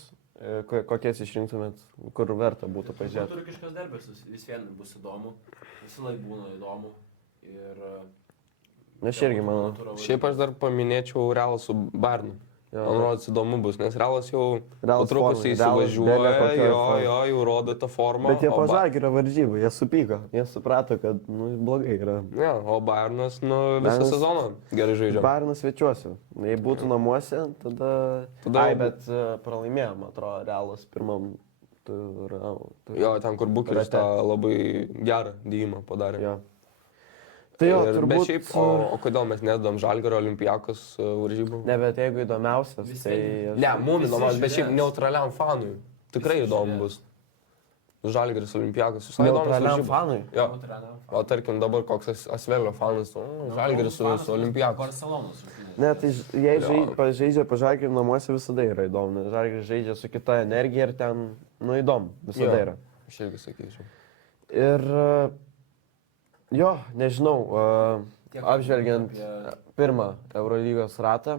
kokias išrinktumėt, kur verta būtų pažiūrėti. Turkiškas derbis vis vien bus įdomu, visą laiką būna įdomu. Ir... Aš irgi manau. Šiaip aš dar paminėčiau Realą su Barnu. Jo. Man rodos įdomu bus, nes Realas jau Realas trupusi formoj, Realas įsivažiuoja, bele jo, kokioj jau rodo tą formą. Bet jie o po Ba- Žalgirio varžybų, jie supyko, jie suprato, kad blogai yra. Ne, o Bayernas, visą Bayernas- sezoną gerai žaidžia. Bairnas svečiuosi. Jei būtų namuose, tada... Tada- Ai, bet pralaimėjom, atrodo, Realas pirmam turą. Jo, ten kur Bukeris Rate. tą labai gerą dėjimą padarė. Jo. Tai jo, Ir- turbūt... Bet šiaip, o kodėl mes nedam Žalgirio Olimpiakos varžybų? Ne, bet jeigu įdomiausias, Visi- tai... Ne, mum Visi įdomu, bet šiaip žiūrės. neutraliam fanui. Tikrai Visi įdomu žiūrės. bus. Žalgiris Olimpiakos. Visai įdomus Neutraliam varžybos. fanui. Jo. O tarkim dabar koks Asvelio fanas, Žalgiris su Olimpiakos. Barcelonos. Ne, tai jei Jo. žaidžia po Žalgirio namuose, visada yra įdomu. Nes Žalgiris žaidžia su kita energija ir ten, įdomu, visada Jo. yra. Aš irgi sakyčiau. Ir, jo, nežinau, apžvelgiant pirmą Eurolygos ratą,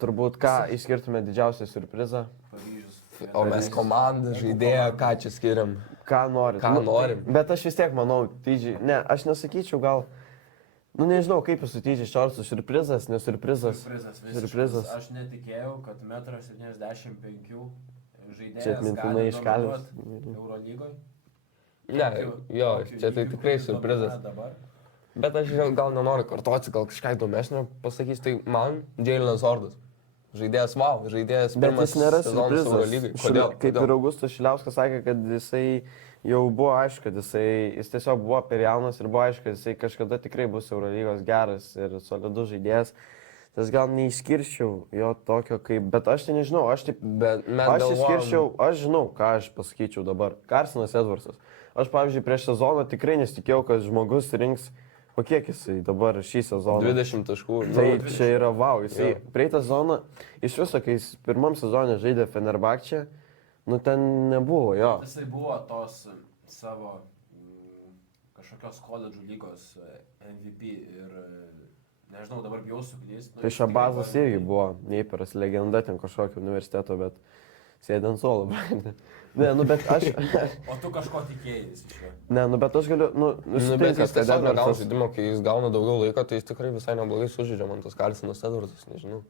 turbūt ką išskirtume didžiausią surprizą, Paryžius. O mes komandą, žaidėją, ką čia skiriam? ką norit. Ką norim? Bet aš vis tiek manau, Tyžiai, ne, aš nesakyčiau gal, nežinau, kaip jūs su Tyžiai Šorsu, surprizas, nesurprizas. Surprizas. Aš netikėjau, kad 1,75 m žaidėjas Čia atmintinai iškalęs. Eurolygoje. Ne, jo, čia tai tikrai surprizas. Bet aš gal nenoriu kartuoti, gal kažką įdomesnio pasakys, tai man Jailenas Ordas. Žaidėjas, wow, žaidėjas Bet pirmas jis nėra sezonas Eurolygai. surprizas. Kodėl? Kaip Kodėl? ir Augustas Šiliauskas sakė, kad jisai jau buvo aišku, kad jis tiesiog buvo per jaunas ir buvo aišku, kad jisai kažkada tikrai bus Eurolygos geras ir solidus žaidėjas. Tas gal neišskirčiau jo tokio kaip, bet aš tai nežinau, aš taip... Bet mes Aš galvojam- išskirčiau, aš žinau, ką aš pasakyčiau dabar. Carsonas Edwardsas. Aš, pavyzdžiui, prieš sezoną tikrai nesitikėjau, kad žmogus rinks, o kiek jisai dabar šį sezoną. 20 taškų. Tai Nu, čia yra wow, jisai Jo. praeitą sezoną, iš viso, kai jis pirmam sezonė žaidė Fenerbahčė, ten nebuvo jo. Jisai buvo tos savo kažkokios koledžų lygos MVP ir nežinau, dabar bijau suklysti. Tai Šabazas irgi buvo, neįperas legenda ten kažkokio universiteto, bet sėdė ant suolo. Ne, bet aš... O tu kažko tikėjai iš jo. Ne, bet aš galiu, bet sutinka, jis tiesiog negauna Edwardsas- žaidimo, kai jis gauna daugiau laiko, tai jis tikrai visai neblogai sužaidžia man tas Carsonas Edwardsas, nežinau.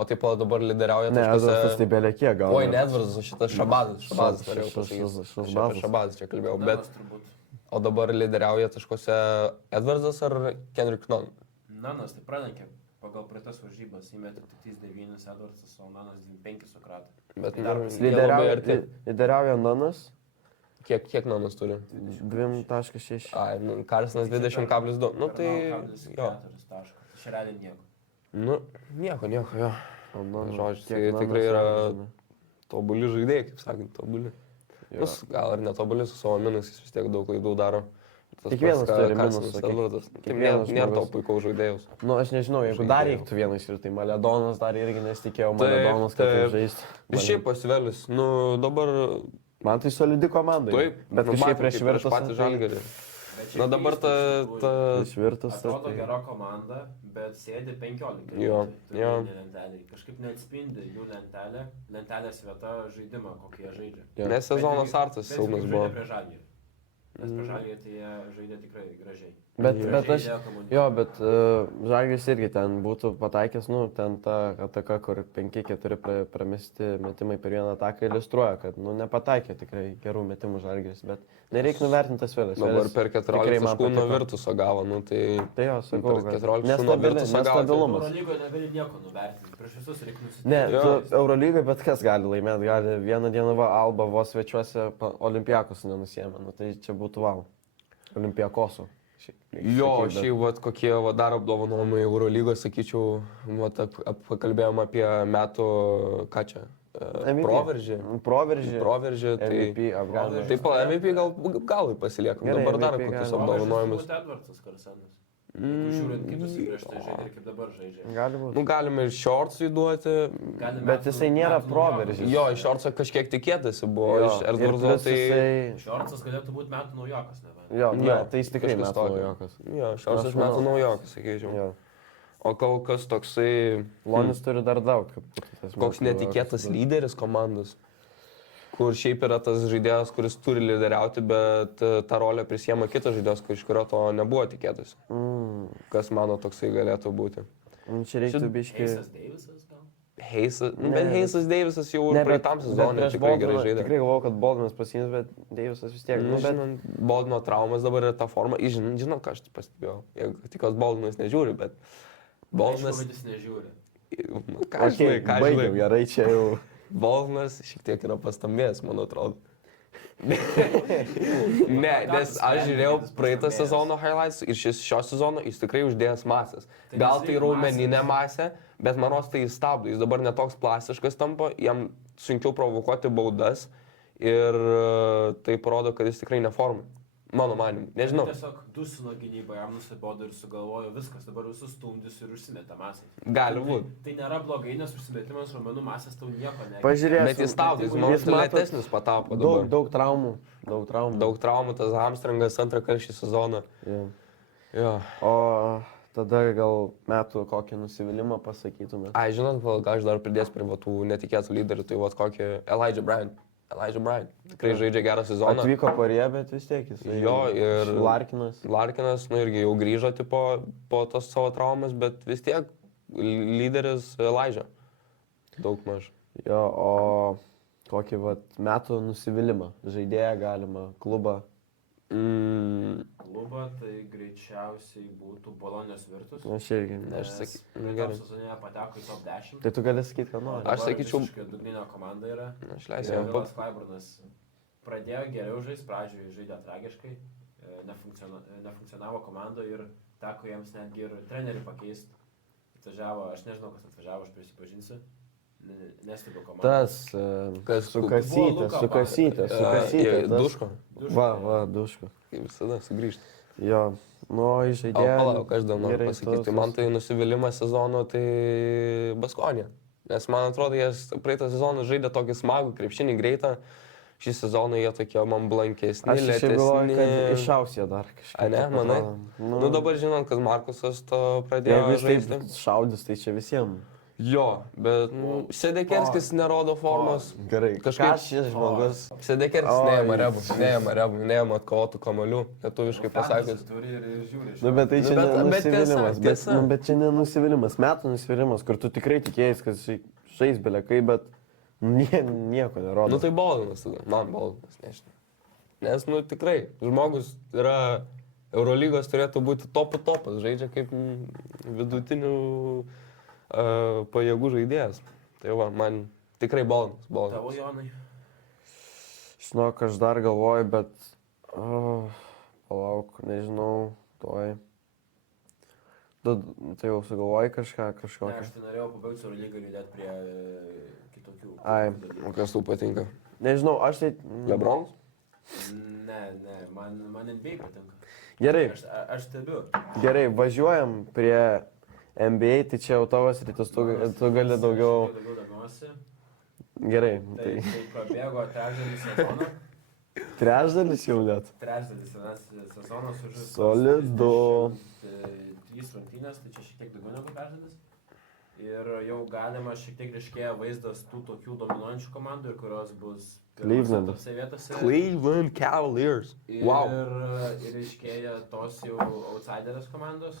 O taip pat dabar lyderiauja Ne, Edwardsas tai taškuose. belėkie gal. Oi, ne Edwardsas, o šitas Šabazas. Šabazas norėjau Šas- pasakyti. šas- Aš apie Šabazas. Šabazas čia kalbėjau. Bet, Nanas turbūt. o dabar lyderiauja taškuose Edwardsas ar Kendrick Nunn? Nanas tai pralenkė pagal praeitas varžybas, įmetė tik 9 Edwardsas, o Nanas 5 sukratė. Bet Tai dar nu, prasidėjo. jie labai arti. Lyderiauja Nanas, Kiek Nunnas turi? 2,6. Ai, Carsonas 20,2. Nu tai... Jo. taškas. Čia realiai nieko. Nu, nieko, jo. O Nanas, Žodžiu, kiek tai Nanas tikrai yra žaidžia? tobuli žaidėjai, kaip sakant, tobuli. Jo. Gal ir netobuli su savo minusais, vis tiek daug klaidų daro. tas Kiekvienas pats turi Karsenas minusų, Saludas. Tai kiekvienas nėra to žmogus. puikaus žaidėjus. Nu, aš nežinau, jeigu dar reiktų vienas ir tai Maledonas dar irgi nesitikėjau, Maledonas, kad tai žaistų. Šiaip pasivelis, nu dabar... Man tai solidi komanda. Taip, Bet nu, kažkaip matėm, prieš kaip Virtusą. patį Žalgirį. Bet Na šiaip dabar keista iš tikrųjų. Prieš Virtusą. Atrodo gera komanda, bet sėdi 15. Jo, jo. Lentelėje. Kažkaip neatspindi jų lentelė, lentelės vieta žaidimą, kokį jie žaidžia. Jo. Nes sezono startas silpnas buvo. Prie Žalgirio. Nes prie Žalgirio tai jie žaidė tikrai gražiai. Bet Gražiai aš, įdėjo komunikaciją. jo, bet Žalgiris irgi ten būtų pataikęs, nu, ten ta ataka, kur 5-4 pramesti metimai per vieną ataką iliustruoja, kad, nu, nepataikė tikrai gerų metimų Žalgiris, bet nereikia nuvertinti tas vėlės. Dabar per 14 taškų nuo patiko. Virtuso gavo, nu tai... Tai jo, sakau, per kad 14 taškų nuo Virtuso gavo. nestabilumas. Eurolygoje negali nieko nuvertinti, prieš visus reikia nusipirkti. Ne, Jo. tu Eurolygoje bet kas gali laimėti, gali vieną dieną va Alba vos svečiuose Olimpiakos nenusiemė, nu tai čia būtų wow. Olimpiakoso. Jo, šiaip vat, kokie vat, dar apdovanojimai Eurolygos, sakyčiau, vat, pakalbėjom apie metų, ką čia, MVP. proveržį, tai... MVP apgalvė. Taip, MVP galai pasiliekam, Gerai, dabar dar MVP kokius galim. apdovanojimus. Edvardsas Karsenas. Žiūrint, kaip jis prieš tai žaidė ir kaip dabar žaidžia. Gali būti. Nu, galime ir Shortsui duoti. Gali Bet jisai nėra proveržis. Jo, iš Shortso kažkiek tikėtasi buvo, iš Edvardso tai... Šiorcas galėtų būti metų naujokas, ne? Jo, Jo, ne, tai jis tikrai kažkas metų tokio. naujokas. Jo, Shortsas Aš manau. metų naujokas, sakyčiau. Jo. O kol kas toksai... Lonis turi dar daug. Kaip būtų tas Koks metų netikėtas naujokas. lyderis komandos, kur šiaip yra tas žaidėjas, kuris turi lyderiauti, bet tą rolę prisiema kitas žaidėjas, iš kurio to nebuvo tikėtas. Kas mano toksai galėtų būti? Čia reiktų biškai. Eisas Deivisas gal? Heisas, Ne, bet bet- Heisas Deivisas jau Ne, bet- praeitam bet sezonui prieš tikrai gerai Boltoną žaidė. Tikrai galvojau, kad Boltonas pasiims, bet Deivisas vis tiek. Nu, Nu, bet žinant, Boldino traumas dabar yra ta forma. Žinot, ką aš pastebėjau. Jeigu tik Boldinas nežiūri, bet Boldinas... Aišku, kad jis nežiūri. Nu, ką žinai, okei, ką baigiam, žinai. gerai, čia jau. Boldinas šiek tiek yra pastambėjęs, man atrodo. Ne, nes aš žiūrėjau praeitą sezono highlights ir šio sezono jis tikrai uždėjęs masės. Tai Gal nes tai reikia raumeninė masė, bet manos tai jis stabdo. Jis dabar netoks plastiškas tampa, jam sunkiau provokuoti baudas ir tai parodo, kad jis tikrai neformai. Mano manimu, nežinau. Tiesiog dusino gynybą, jam nusibodo ir sugalvojo viskas, dabar visus stumdys ir užsimeta masės. Gali būt. Tai nėra blogai, nes užsimetimas raumenų masės tau nieko nereikia. Pažiūrėsim. Bet jis stabdo, jis man lėtesnis patapo dabar. Daug traumų. Daug traumų. Daug traumų, tas hamstringas antrą kartą šį sezoną. Jo. Jo. O tada gal metų kokį nusivylimą pasakytumėt? Ai, žinot, gal aš dar pridėsiu prie va tų netikėtų lyderių, tai va kokį Elijah Bryant. Tikrai žaidžia gerą sezoną. Atvyko porė, bet vis tiek jis. Jo, ir Larkinas. Larkinas, nu irgi jau grįžo tipo, po tos savo traumas, bet vis tiek lyderis Elijah. Daug maž. Jo, o kokį vat metų nusivylimą? Žaidėją galima, klubą. Klubą tai greičiausiai būtų Bolonijos Virtus. Aš irgi. Aš sakyčiau, Praeitam gerai. sezone pateko į top 10. Tai tu gali sakyti, ką nori. Aš sakyčiau- Dugninio komanda yra. Aš leisiu jam Vilas Klaiburnas pradėjo geriau žaisti, pradžioje žaidė tragiškai, nefunkcionavo komanda ir teko jiems netgi ir trenerių pakeisti. Atvažiavo, aš nežinau, kas atvažiavo, aš prisipažinsiu, nestebiu komandą. Tas Kas sukasytė. Duško, Va, Duško. kaip visada, sugrįžti. Jo, nu, į O žaidėją. palauk, aš dar noriu gerai, pasakyti, tu- man tai nusivylimas sezono, tai Baskonė. Nes man atrodo, jie praeitą sezoną žaidė tokį smagų krepšinį greitą, šį sezoną jie tokie man blankesni, Aš šiaip galvoju, kad lėtesni. išaus jie dar kažkaip. A, ne, taip manai? atrodo. Nu dabar žinant, kad Markusas to pradėjo Jeigu jis žaisti. taip šaudys, tai čia visiems. Jo, bet Sedekerskis nerodo formos. Gerai, Kažkaip- kažkaip šis žmogus. Sedekerskis Oi. neėma rebų, neėma atkovotų kamalių, lietuviškai pasakius. Turi ir žiūri. Nu, bet tai čia bet nenusivylimas. tiesa. Bet čia nenusivylimas. Metų nusivylimas, kur tu tikrai tikėjai, kad žais belekai, bet nieko nerodo. Nu tai Boldinas tada, man Boldinas, nežinau. Nes, nu tikrai, žmogus yra Eurolygos turėtų būti topas, žaidžia kaip vidutinių pajėgų žaidėjas. Tai va, man tikrai Boldinas. Tavo Jonai. Žinok, aš dar galvoju, bet... Palauk, nežinau, toj. Tai jau sugalvoji kažką, Ne, kažkokią. aš tai norėjau pabaigti savo lygą judėti prie kitokių. Ai. dalykų. O kas tau patinka? Nežinau, aš tai... Lebronas? Ne, man NBA patinka. Gerai, Aš stebiu. gerai, važiuojam prie NBA, tai čia jau tavo sritis, tu gali daugiau. Aš daugiau domiuosi. Gerai, Tai, tai tai prabėgo trečdalis sezono. trečdalis jau net. Trečdalis sezonas už Solidu. 3 rungtynės, tai čia šiek tiek daugiau negu trečdalis. Ir jau galima šiek tiek ryškėja vaizdas tų tokių dominuojančių komandų, ir kurios bus Cleveland. tose vietose. Cleveland Cavaliers. Wow. Ir ryškėja tos jau outsiderės komandos.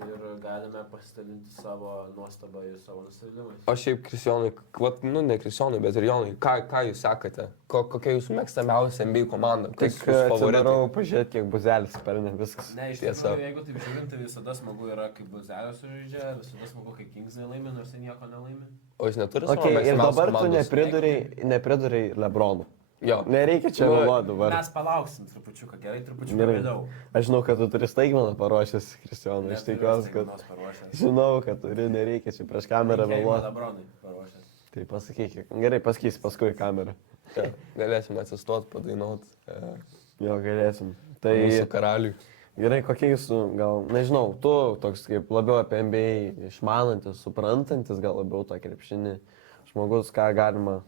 Ir galime pasidalinti savo nuostabą ir savo nusivylimais. O šiaip, Kristijonai, ne Kristijonai, bet ir Jonai, ką jūs sekate? Kokia jūsų mėgstamiausia NBA komanda? Tik atsidarau pažiūrėti, kiek buzelis pelnė viskas. Ne, iš Tiesa. tiesų, jeigu taip žiūrint, tai visada smagu yra, kaip Buzelio sužaidžia, visada smagu, kai Kingsai laimi, nors jie nieko nelaimi. O jūs neturite savo Okay, ir mėgstamiausios dabar tu komandos? nepridurei Lebronų. Jo. Nereikia čia Nu, vėluoti dabar. Mes palauksim trupučiuką, gerai, trupučiuką Gerai. vėliau. Aš žinau, kad tu turi staigmeną paruošęs, Kristijonai. Aš tikiuosi, kad... Žinau, kad turi, nereikia čia prieš kamerą vėluoti. Lebronai paruošęs. Tai pasakyk. Gerai, pasakysi paskui kamerą. Ja, galėsim atsistoti, padainuoti Jo, galėsim. Tai mūsų karaliui. gerai, kokie jūsų, gal, nežinau, tu toks kaip labiau apie NBA išmanantis, suprantantis, gal labiau tą krepšinį žmogus, ką galima.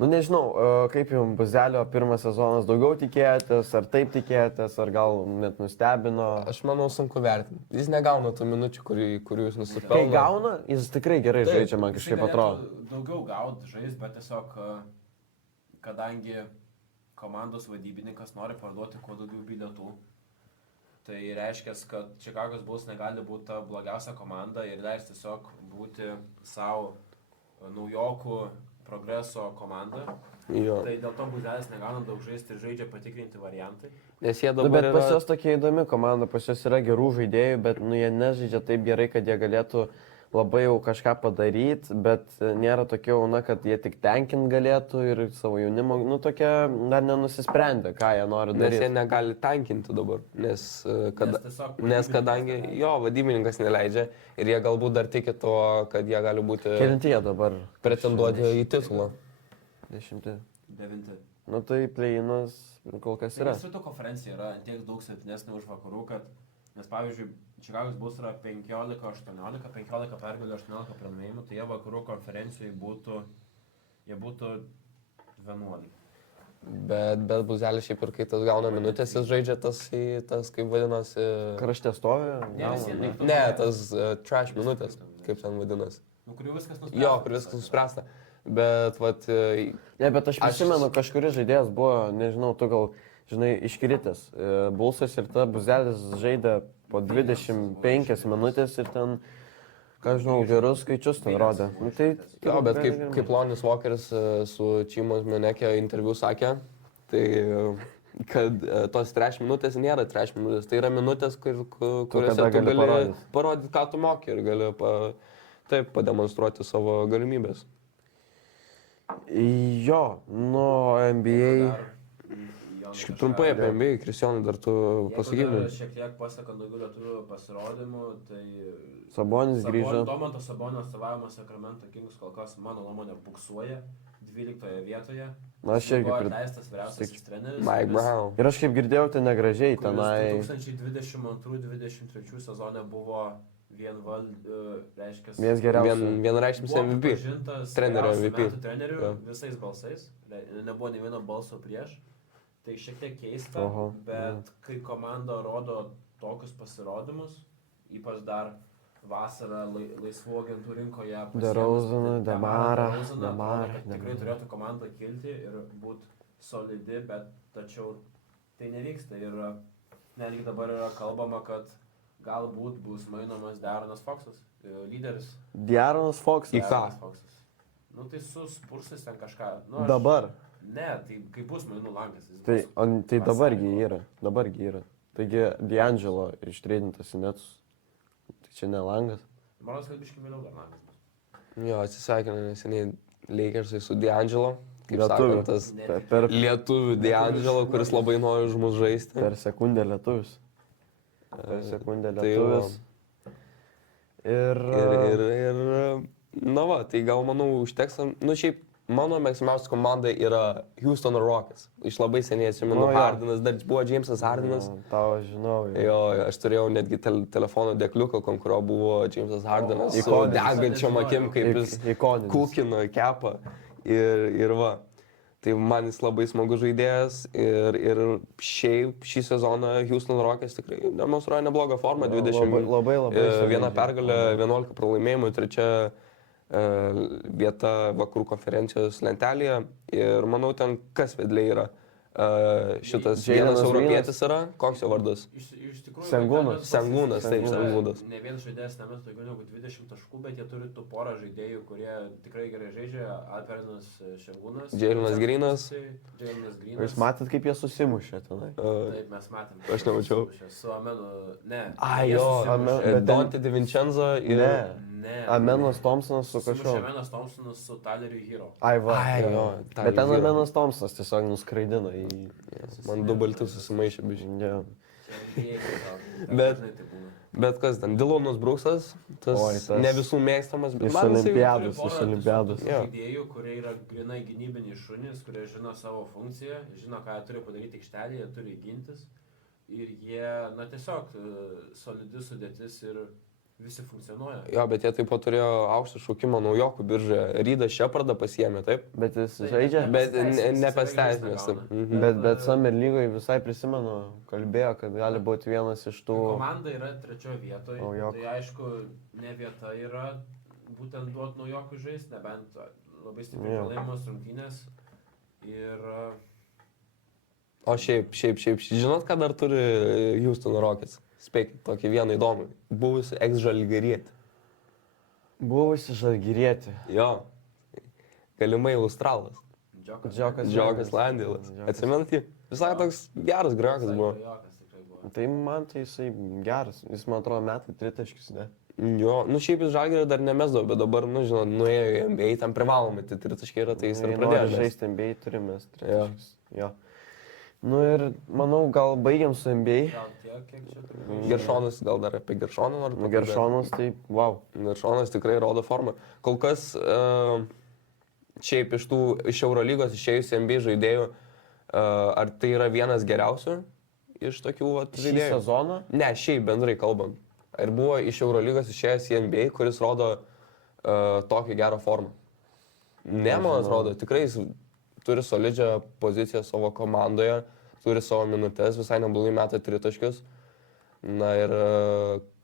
Nu nežinau, kaip jums Buzelio pirmas sezonas, daugiau tikėjotės, ar taip tikėjotės, ar gal net nustebino. Aš manau, sunku vertinti. Jis negauna tų minučių, kurių jūs Kai nusipelnote. gauna, jis tikrai gerai Taip, žaidžia, man kažkaip atrodo. Daugiau gaut žais, bet tiesiog, kadangi komandos vadybininkas nori parduoti kuo daugiau bilietų, tai reiškia, kad Čikagos Bulls negali būti ta blogiausia komanda ir leis tiesiog būti savo naujokų progreso komanda. Jo. Tai dėl to Buzelis negauna daug žaisti ir žaidžia patikrinti variantai. Nes jie Nu, dabar bet pas yra... juos tokia įdomi komanda, pas juos yra gerų žaidėjų, bet nu, jie nežaidžia taip gerai, kad jie galėtų labai jau kažką padaryti, bet nėra tokia jauna, kad jie tik tenkint galėtų ir savo jaunimo, nu tokia dar nenusisprendė, ką jie nori Nes jie daryti. negali tankinti dabar, nes tiesiog kadangi vadybininkas jo vadybininkas neleidžia ir jie galbūt dar tiki to, kad jie gali būti Kelinti jie dabar? pretenduoti į titulą. 10. 9. Nu tai play-inas kol kas yra. Sveto konferencija yra tiek daug silpnesnė už vakarų, kad, nes pavyzdžiui, Čikagos Bulls yra 15-18, 15 pergalių, 18 pralaimėjimų, tai jie vakarų konferencijoje būtų 11. Bet Buzelis šiaip ir kai tas gauna minutės, jis žaidžia tas kaip vadinasi... Krašte stovi? Ne, vis vien reiktų- Ne, tas trash minutės, kaip ten vadinasi. Nu, kurių viskas nuspręsta. Jo, kur viskas nuspręsta. Bet, vat, Ne, bet aš prisimenu, kažkuris žaidėjas buvo, nežinau, tu gal, žinai, iškritęs. Bulsas ir ta Buzelis žaidė po 25 minutės ir ten, ką žinau, gerus skaičius ten rodė. Nu, tai, jo, bet kaip Lonis Walkeris su Čimos Menekė interviu sakė, tai kad tos trash minutės nėra trash minutės, tai yra minutės, kuriuose kada tu gali gali parodyti, ką tu moki ir gali taip pademonstruoti savo galimybės. Jo, nuo NBA. Kažkaip trumpai apie NBA, Kristijonai, dar tu pasakytum. Šiek tiek pasaka daugiau lietuvių pasirodymų, tai... Sabonis grįžo. Domantas Sabonio atstovavimas Sacramento Kings kol kas, mano nuomonė, buksuoja 12 vietoje. Na, aš irgi Buvo atleistas vyriausiasis treneris. Mike Brown. Ir aš kaip girdėjau, tai negražiai tenai. 2022-2023 sezone buvo reiškia... Vienas geriausių. Vienareikšmis MVP. Trenerio MVP. Trenerių Jo. visais balsais. Nebuvo nei vieno balso prieš. Tai šiek tiek keista, Oho. bet kai komanda rodo tokius pasirodymus, ypač dar vasarą laisvų agentų rinkoje DeRozan, Demara, kad tikrai turėtų komanda kilti ir būti solidi, bet tačiau tai nevyksta. Ir netgi dabar yra kalbama, kad galbūt bus mainomas De'Aaronas Foxas, lyderis. De'Aaronas Fox. Į ką? De'Aaronas Foxas. Nu tai su Spursais ten kažką. Nu, Dabar. Ne, tai kai bus mainų langas. Tai dabargi yra. Taigi D'Angelo ištreidintas į Nets. Tai čia ne langas. Manas, kad biškai vėliau dar langas bus. Jo, atsisveikino neseniai Lakersai su D'Angelo. Kaip Lietuvių. sakant, tas Per lietuvių D'Angelo, kuris labai nori už mus žaisti. sekundę lietuvis. Per sekundę Tai va. lietuvis. Ir... Ir, na va, tai gal manau užteks, nu šiaip mano mėgstamiausia komanda yra Houston Rockets. Iš labai seniai atsimenu, Nu, jo. Hardinas, dar buvo Jamesas Hardinas. Tau žinau. Jo, aš turėjau netgi telefono dėkliuką, ant kurio buvo Jamesas Hardinas su Ikoninis. degančiom akim, kaip jis Ikoninis. kūkino kepą. Ir va. Tai man jis labai smagus žaidėjas ir šiaip šį sezoną Houston Rockets tikrai demonstruoja neblogą formą. 20, Labai viena pergalė, 11 pralaimėjimų, trečia vieta vakarų konferencijos lentelėje. Ir manau, ten kas vedliai yra. Šitas Jaylenas vienas Greenas. europietis yra, koks jo vardas? Iš tikrųjų, Sengunas. Sengunas, taip, Sengunas. Ne vienas žaidėjas nemes daugiau negu 20 taškų, bet jie turi tų porą žaidėjų, kurie tikrai gerai žaidžia. Alpernas Sengunas. Jaylenas Greenas. Jaylenas Jūs Greenas. matėt, kaip jie susimušė tenai? Taip, mes matėm. Aš nemačiau. Su Amenu. Ne. Ai, jie jo, susimušė. bet ten- Dante DiVincenzo ir... Ne. Amenas Thompsonas su Susimušė kažkuo. Amenas Thompsonas su Tyleriu Hero. Ai, va. Ai, jo, tą Bet ten lygiai. Amenas Thompsonas tiesiog nuskraidino į... Man du balti susimaišė, biškai. Yeah. Bet- Bet kas ten, Dylanas Brooksas, tas, Oi, tas- ne visų mėgstamas, bet Iš man jisai... olimpiados, iš olimpiados. Jo. Žaidėjų, kurie yra grinai gynybiniai šunys, kurie žino savo funkciją, žino, ką jie turi padaryti aikštelėje, jie turi gintis. Ir jie, na tiesiog, solidi sudėtis ir visi funkcionuoja. Jo, bet jie taip pat turėjo aukštą šaukimą naujokų biržoje. Rydą Shepardą pasiėmė, taip? Bet jis Tai žaidžia. Bet Nepasiteisins, nepasteisinęs. jis Mhm. Bet Summer lygoje visai prisimenu, kalbėjo, kad gali būti vienas iš tų... Komanda yra trečioje vietoje. Naujokų. Tai aišku, ne vieta yra būtent duoti naujokų žaisti, nebent labai stipriai Jo. pralaimimos rungtynės. Ir O šiaip, žinot, ką dar turi Houston Rockets? Spėkit, tokį vieną įdomų. Buvusi ex-žalgirietė. Buvusi žalgirietė. Jo. Galimai Australas. Džokas. Džokas Landėlas. Atsimenat jį? Visai toks geras griokas buvo. Jokas tikrai buvo. Tai man tai jisai geras. Jis, man atrodo, metai tritaškis, ne? Jo, nu šiaip jis žalgirį dar nemesdavo, bet dabar, nu žinot, nuėjo į NBA, tam privalomai, tai tritaškiai yra, tai jis ir Jei pradėjo nori žaisti. žaisti NBA, turime tritaškis. Jo. Nu ir, manau, gal baigiam su NBA. Gal tiek, kiek čia turime. Geršonas, gal dar apie Geršoną noriu Nu, pakalbėti? Geršonas, tai wow. Geršonas tikrai rodo formą. Kol kas šiaip iš Eurolygos išėjusių NBA žaidėjų, ar tai yra vienas geriausių iš tokių vat, Šį žaidėjų? sezoną? Ne, šiaip bendrai kalbant. Ir buvo iš Eurolygos išėjęs į NBA, kuris rodo tokią gerą formą. Ne, man atrodo, tikrai jis turi solidžią poziciją savo komandoje, turi savo minutės, visai neblogai meta tritaškius. Na ir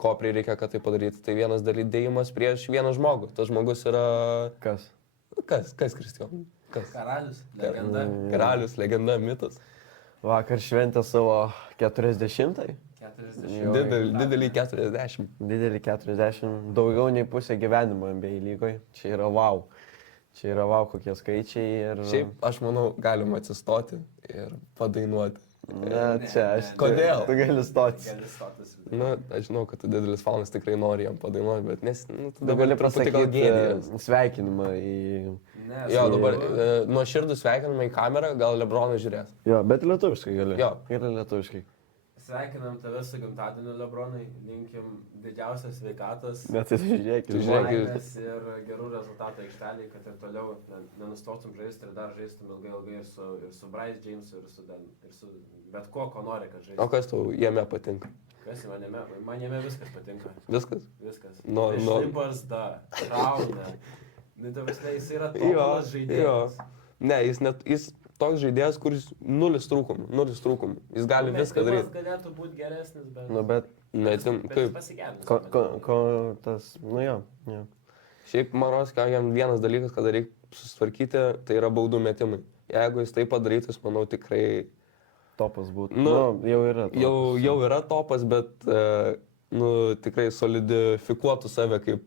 ko prireikia, kad tai padaryti, tai vienas dėjimas prieš vieną žmogų. Tas žmogus yra... Kas? Kas, Kristijon? Kas? Karalius, legenda. Karalius, legenda, mitas. Vakar šventė savo 40-ąjį. 40. Jo. Didelį 40. Didelį 40, daugiau nei pusę gyvenimo NBA lygoje. Čia yra wow. Čia yra wow kokie skaičiai ir... Šiaip, aš manau, galima atsistoti ir padainuoti. Na, čia aš... Kodėl? Tu gali stotis. Gali stotis. Na, aš žinau, kad tu didelis fanas tikrai nori jam padainuoti, bet nes... Nu, Tu gali truputį gal pasakyti gėdijas. sveikinimą į... Ne, Jo, su- dabar nuo širdų sveikinimą į kamerą, gal Lebronas žiūrės. Jo, bet lietuviškai gali. Jo. Gali lietuviškai. Sveikinam tave su gimtadieniu, Lebronai. Linkim didžiausios sveikatos. Bet tai žiūrėk, Tu žiūrėk, Laimės ir gerų rezultatų aikštelėje, kad ir toliau nenustotum žaisti ir dar žaistum ilgai ir su Bryce Jamesu, ir su bet ko nori, kad O žaistum. kas tau jame patinka? Kas man jame viskas patinka. Viskas? Viskas. Nu. Barzda, šauna. Nu, ta prasme, jis yra Jo, tobulas žaidėjas. Ne, jis toks žaidėjas, kuris nulis trūkumų. Jis gali viską Metimas daryti. galėtų būti geresnis, bet... Nu, bet Metim, bet kaip? pasigerins. ko tas... Nu jo, jo. Šiaip, man rodos, kad jam vienas dalykas, kad reikia susitvarkyti, tai yra baudų metimai. Jeigu jis tai padarytų, aš manau, tikrai Topas būtų. Nu, jau yra. Topas. jau yra topas, bet tikrai solidifikuotų save kaip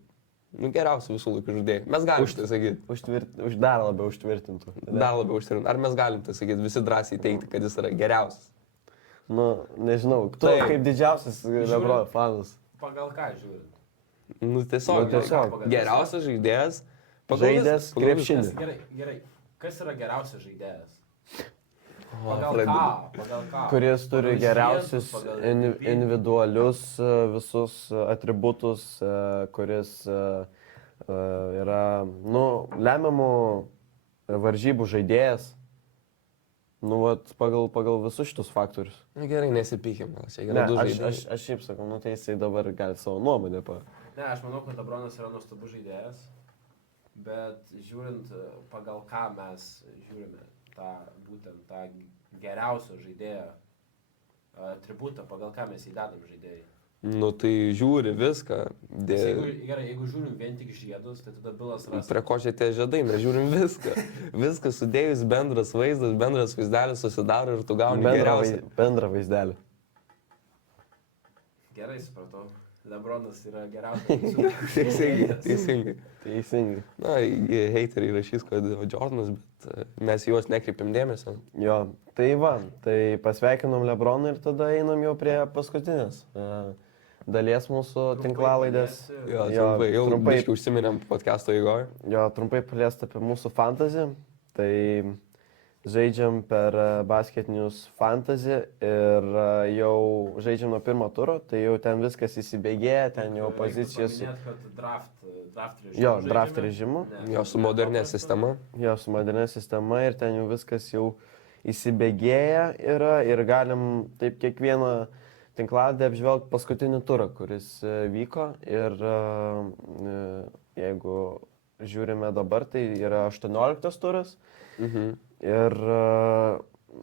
geriausių visų laikų žaidėjų. Mes galim tai sakyti. Dar labiau užtvirtintų. Dar labiau užtikrinti. Ar mes galim tai sakyti, visi drąsiai teikti, kad jis yra geriausias. Nu, nežinau, tu Taip. kaip didžiausias Lebron fanas. Pagal ką žiūrint? Nu, tiesiog, Nu, tiesiog. geriausias žaidėjas. Žaidęs pagal krepšinį. viską. Gerai. Kas yra geriausias žaidėjas? O, Pagal pradedi. ką? Pagal ką? Kuris turi Pagal geriausius žiedus, pagal individualius visus atributus, kuris yra, nu, lemiamų varžybų žaidėjas. Nu, vat, pagal visus šitus faktorius. Na gerai, nesipykim, gal čia Ne, yra du aš žaidėjai. šiaip sakau, nu tai jisai dabar gali savo nuomonę Ne, aš manau, kad Lebronas yra nuostabus žaidėjas, bet žiūrint, pagal ką mes žiūrime būtent tą geriausio žaidėjo atributą, pagal ką mes įdedam žaidėjai. Nu tai žiūri viską. Nes jeigu žiūrim vien tik žiedus, tai tada Bilas ras. Prie ko čia tie žiedai, mes žiūrim viską. Viską sudėjus, bendras vaizdas, bendras vaizdelis susidaro ir tu gauni geriausią. Bendrą vaizdelį. Gerai supratau. Lebronas yra geriausias. Teisingai. Teisingai. Na, heiteriai rašys, kad Jordanas, bet mes juos nekreipiam dėmesio. Jo, tai va, tai pasveikinom Lebroną ir tada einam jau prie paskutinės dalies mūsų tinklalaidės. Jo, trumpai užsiminėm podcast'o eigoje. Jo, trumpai paliest apie mūsų fantasy. Tai žaidžiam per basketinius fantasy ir jau žaidžiam nuo pirmo turo, tai jau ten viskas įsibėgėja, ten jau pozicijos. Draft režimu. Jo, draft režimu. Jo, su modernė sistema. Jo, su modernė sistema ir ten jau viskas jau įsibėgėja yra ir galim taip kiekvieną tinklalaidę apžvelgti paskutinį turą, kuris vyko ir jeigu žiūrime dabar, tai yra 18 turas. Ir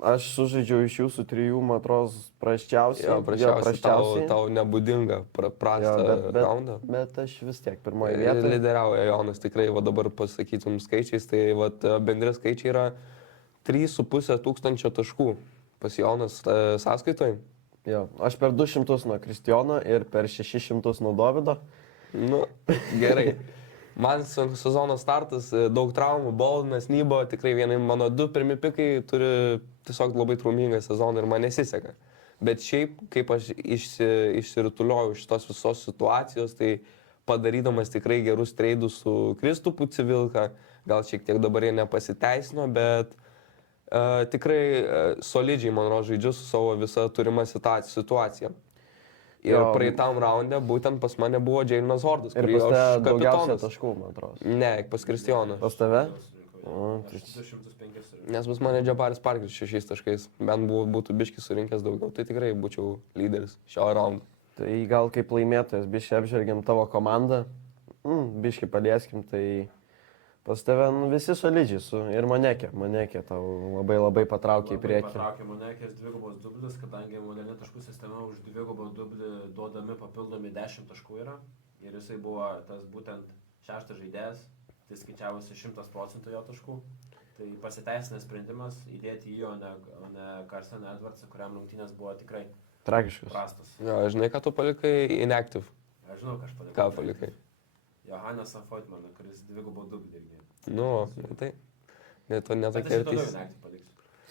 aš sužaidžiau iš jūsų trijų, man atrodo, prasčiausiai. Jo, prasčiausiai. Tau nebūdinga prastą raundą. Bet aš vis tiek pirmoje vietoje. Lyderiauja Jonas, tikrai, va dabar pasakytum skaičiais, tai va bendri skaičiai yra 3,5 tūkstančio taškų pas Jonas sąskaitoj. Jo, aš per 200 nuo Kristijono ir per 600 nuo Dovydo. Nu, gerai. Man sezono startas, daug traumų, Boldinas, Nybo, tikrai vienai mano 2 pirmi pikai turi tiesiog labai traumingą sezoną ir man nesiseka. Bet šiaip, kaip aš išsirituliuoju iš tos visos situacijos, tai padarydamas tikrai gerus treidus su Kristupu Civilka, gal šiek tiek dabar jie nepasiteisino, bet tikrai solidžiai, man rodo, žaidžiu su savo visa turima situacija. Ir praeitam raunde būtent pas mane buvo Jaylenas Hordas, kurį aš kapitonas. Taškų, man atrodo. Ne, pas Kristijoną. Pas tave? 205. Nes pas mane Jabaris Parkeris 6 taškais, bent būtų biški surinkęs daugiau, tai tikrai būčiau lyderis šio raundo. Tai gal kaip laimėtojas biški apžvelgiam tavo komandą, biški palieskim, tai pas tave visi solidžiai ir Manekė tau labai patraukė į priekį. Patraukė Manekės dvigubos dublis, kadangi moderni taškų sistema už dvigubą dublį duodami papildomi 10 taškų yra. Ir jisai buvo tas būtent 6 žaidėjas, tai skaičiavosi 100% jo taškų. Tai pasiteisinęs sprendimas įdėti jį, o ne Carson Edwardsą, kuriam rungtynės buvo tikrai tragiškas. Prastas. Jo, žinai, ką tu palikai inactive? Aš žinau, ką aš palikau. Ką palikai? Johannesą Foitmaną, kuris dvigubą dublį irgi. Nu, tai. Ne tokia ir teisė.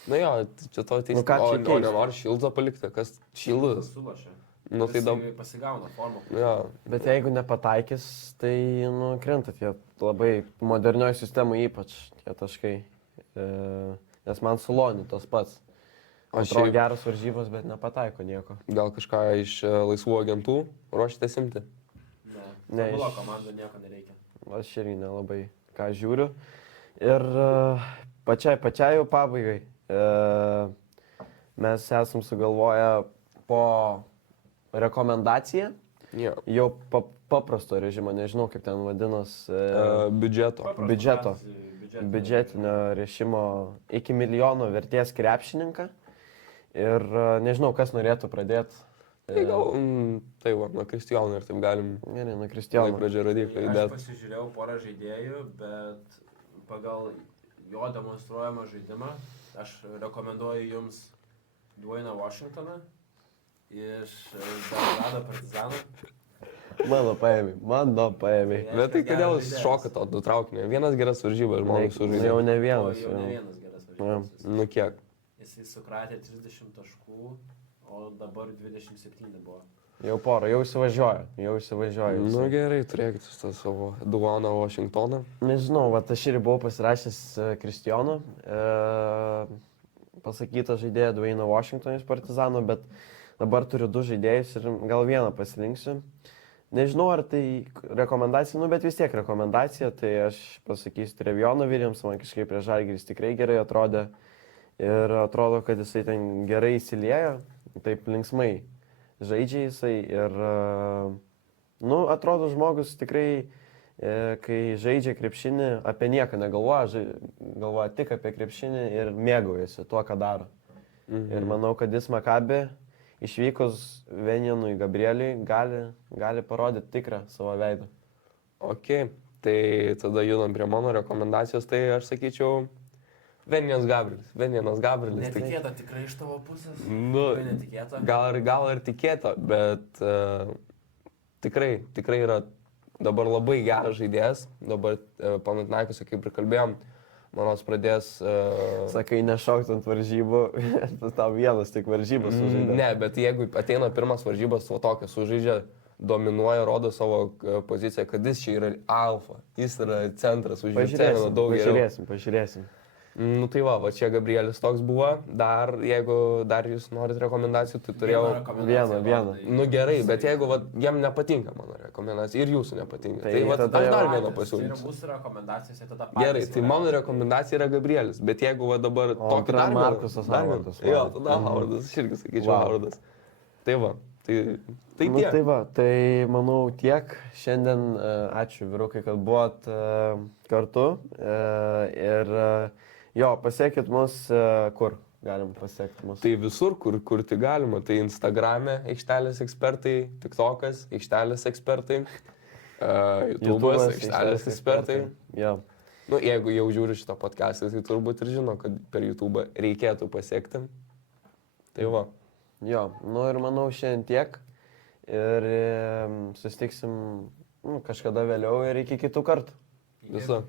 Na jo, čia to teisė. O nenori Šildą palikti, kas Šildas? Sulošė. Nu, tai daug. Pasigauna formą. Jo. Bet jeigu nepataikys, tai krenta tie labai modernioje sistemoje ypač tie taškai. Nes man su Loniu tas pats. Atrodo geras varžybos, bet nepataiko nieko. Gal kažką iš laisvų agentų ruošitės imti? Ne, iš komandų nieko nereikia. Aš irgi nelabai ką žiūriu. Ir pačiai jau pabaigai. Mes esam sugalvoję po rekomendaciją. Yeah. Jau paprasto režimo, nežinau kaip ten vadinos. Biudžetinio režimo iki milijono vertės krepšininką. Ir nežinau, kas norėtų pradėti. Tai gal, tai va, nuo Kristijono ir taip galim. Gerai, nuo Kristijono. Aš pasižiūrėjau porą žaidėjų, bet pagal jo demonstruojamą žaidimą aš rekomenduoju jums Dwayną Washingtoną iš Belgrado Partizano. Mano paėmė. Bet tai kodėl šoka to nutraukinio? Vienas geras varžybas žmogus sužaidė. Jau ne vienas. Jau ne vienas geras varžybas. Nu kiek? Jis sukratė 30 taškų, o dabar 27 buvo. Jau porą, jau įsivažiuoju. Nu gerai, turėkit tą savo Dwayną Washingtoną. Nežinau, va aš ir buvau pasirašęs Kristijono, pasakytą žaidėją Dwayną Washingtoną iš Partizano, bet dabar turiu 2 žaidėjus ir gal vieną pasirinksiu. Nežinau, ar tai rekomendacija, nu, bet vis tiek rekomendacija, tai aš pasakysiu Trevijono Williams, man kažkaip prie Žalgiris tikrai gerai atrodė ir atrodo, kad jisai ten gerai įsiliejo, taip linksmai žaidžia jisai ir, nu, atrodo žmogus tikrai, kai žaidžia krepšinį, apie nieką negalvoja, galvoja tik apie krepšinį ir mėgaujasi tuo, ką daro. Ir manau, kad jis Makabi išvykus Venijanui Gabrieliui gali parodyti tikrą savo veidą. Ok, tai tada judam prie mano rekomendacijos, tai aš sakyčiau Venijanas Gabrielis. Netikėta tikrai iš tavo pusės. Nu, Tikrai netikėta. gal ir tikėta, bet tikrai yra dabar labai geras žaidėjas. Dabar Panathinaikose, kaip ir kalbėjom, manos pradės... Sakai, nešaukt ant varžybų, tau vienas tik varžybas sužaidė. Ne, bet jeigu ateina pirmas varžybas, o tokia sužaidžia, dominuoja, rodo savo poziciją, kad jis čia yra alfa, jis yra centras, užžiūrėsime daug geriau. Pažiūrėsim. Nu tai va čia Gabrielis toks buvo, jeigu dar jūs norit rekomendacijų, tai turėjau... Vieną. Nu gerai, bet jeigu jam nepatinka mano rekomendacija ir jūsų nepatinka, tai aš dar vieną pasiūlysiu. Tai mūsų rekomendacijos, tai tada Gerai, tai mano rekomendacija yra Gabrielis, bet jeigu dabar tokį dar Markusas Howardas. Jo, tada Howardas, aš irgi sakyčiau Howardas. Tai va, tai Nu, tiek. tai va, tai manau tiek. Šiandien ačiū vyrukai, kad buvot kartu. Ir jo, pasiekit mus, kur galim pasiekti mus. Tai visur, kur tik galima. Tai Instagram'e Aikštelės ekspertai, TikTok'as Aikštelės ekspertai, YouTube'as Aikštelės ekspertai. Jo. Nu, jeigu jau žiūri šitą podcastą, tai turbūt ir žino, kad per YouTube'ą reikėtų pasiekti. Tai va. Jo, nu ir manau šiandien tiek. Ir susitiksim kažkada vėliau ir iki kitų kartų. Viso.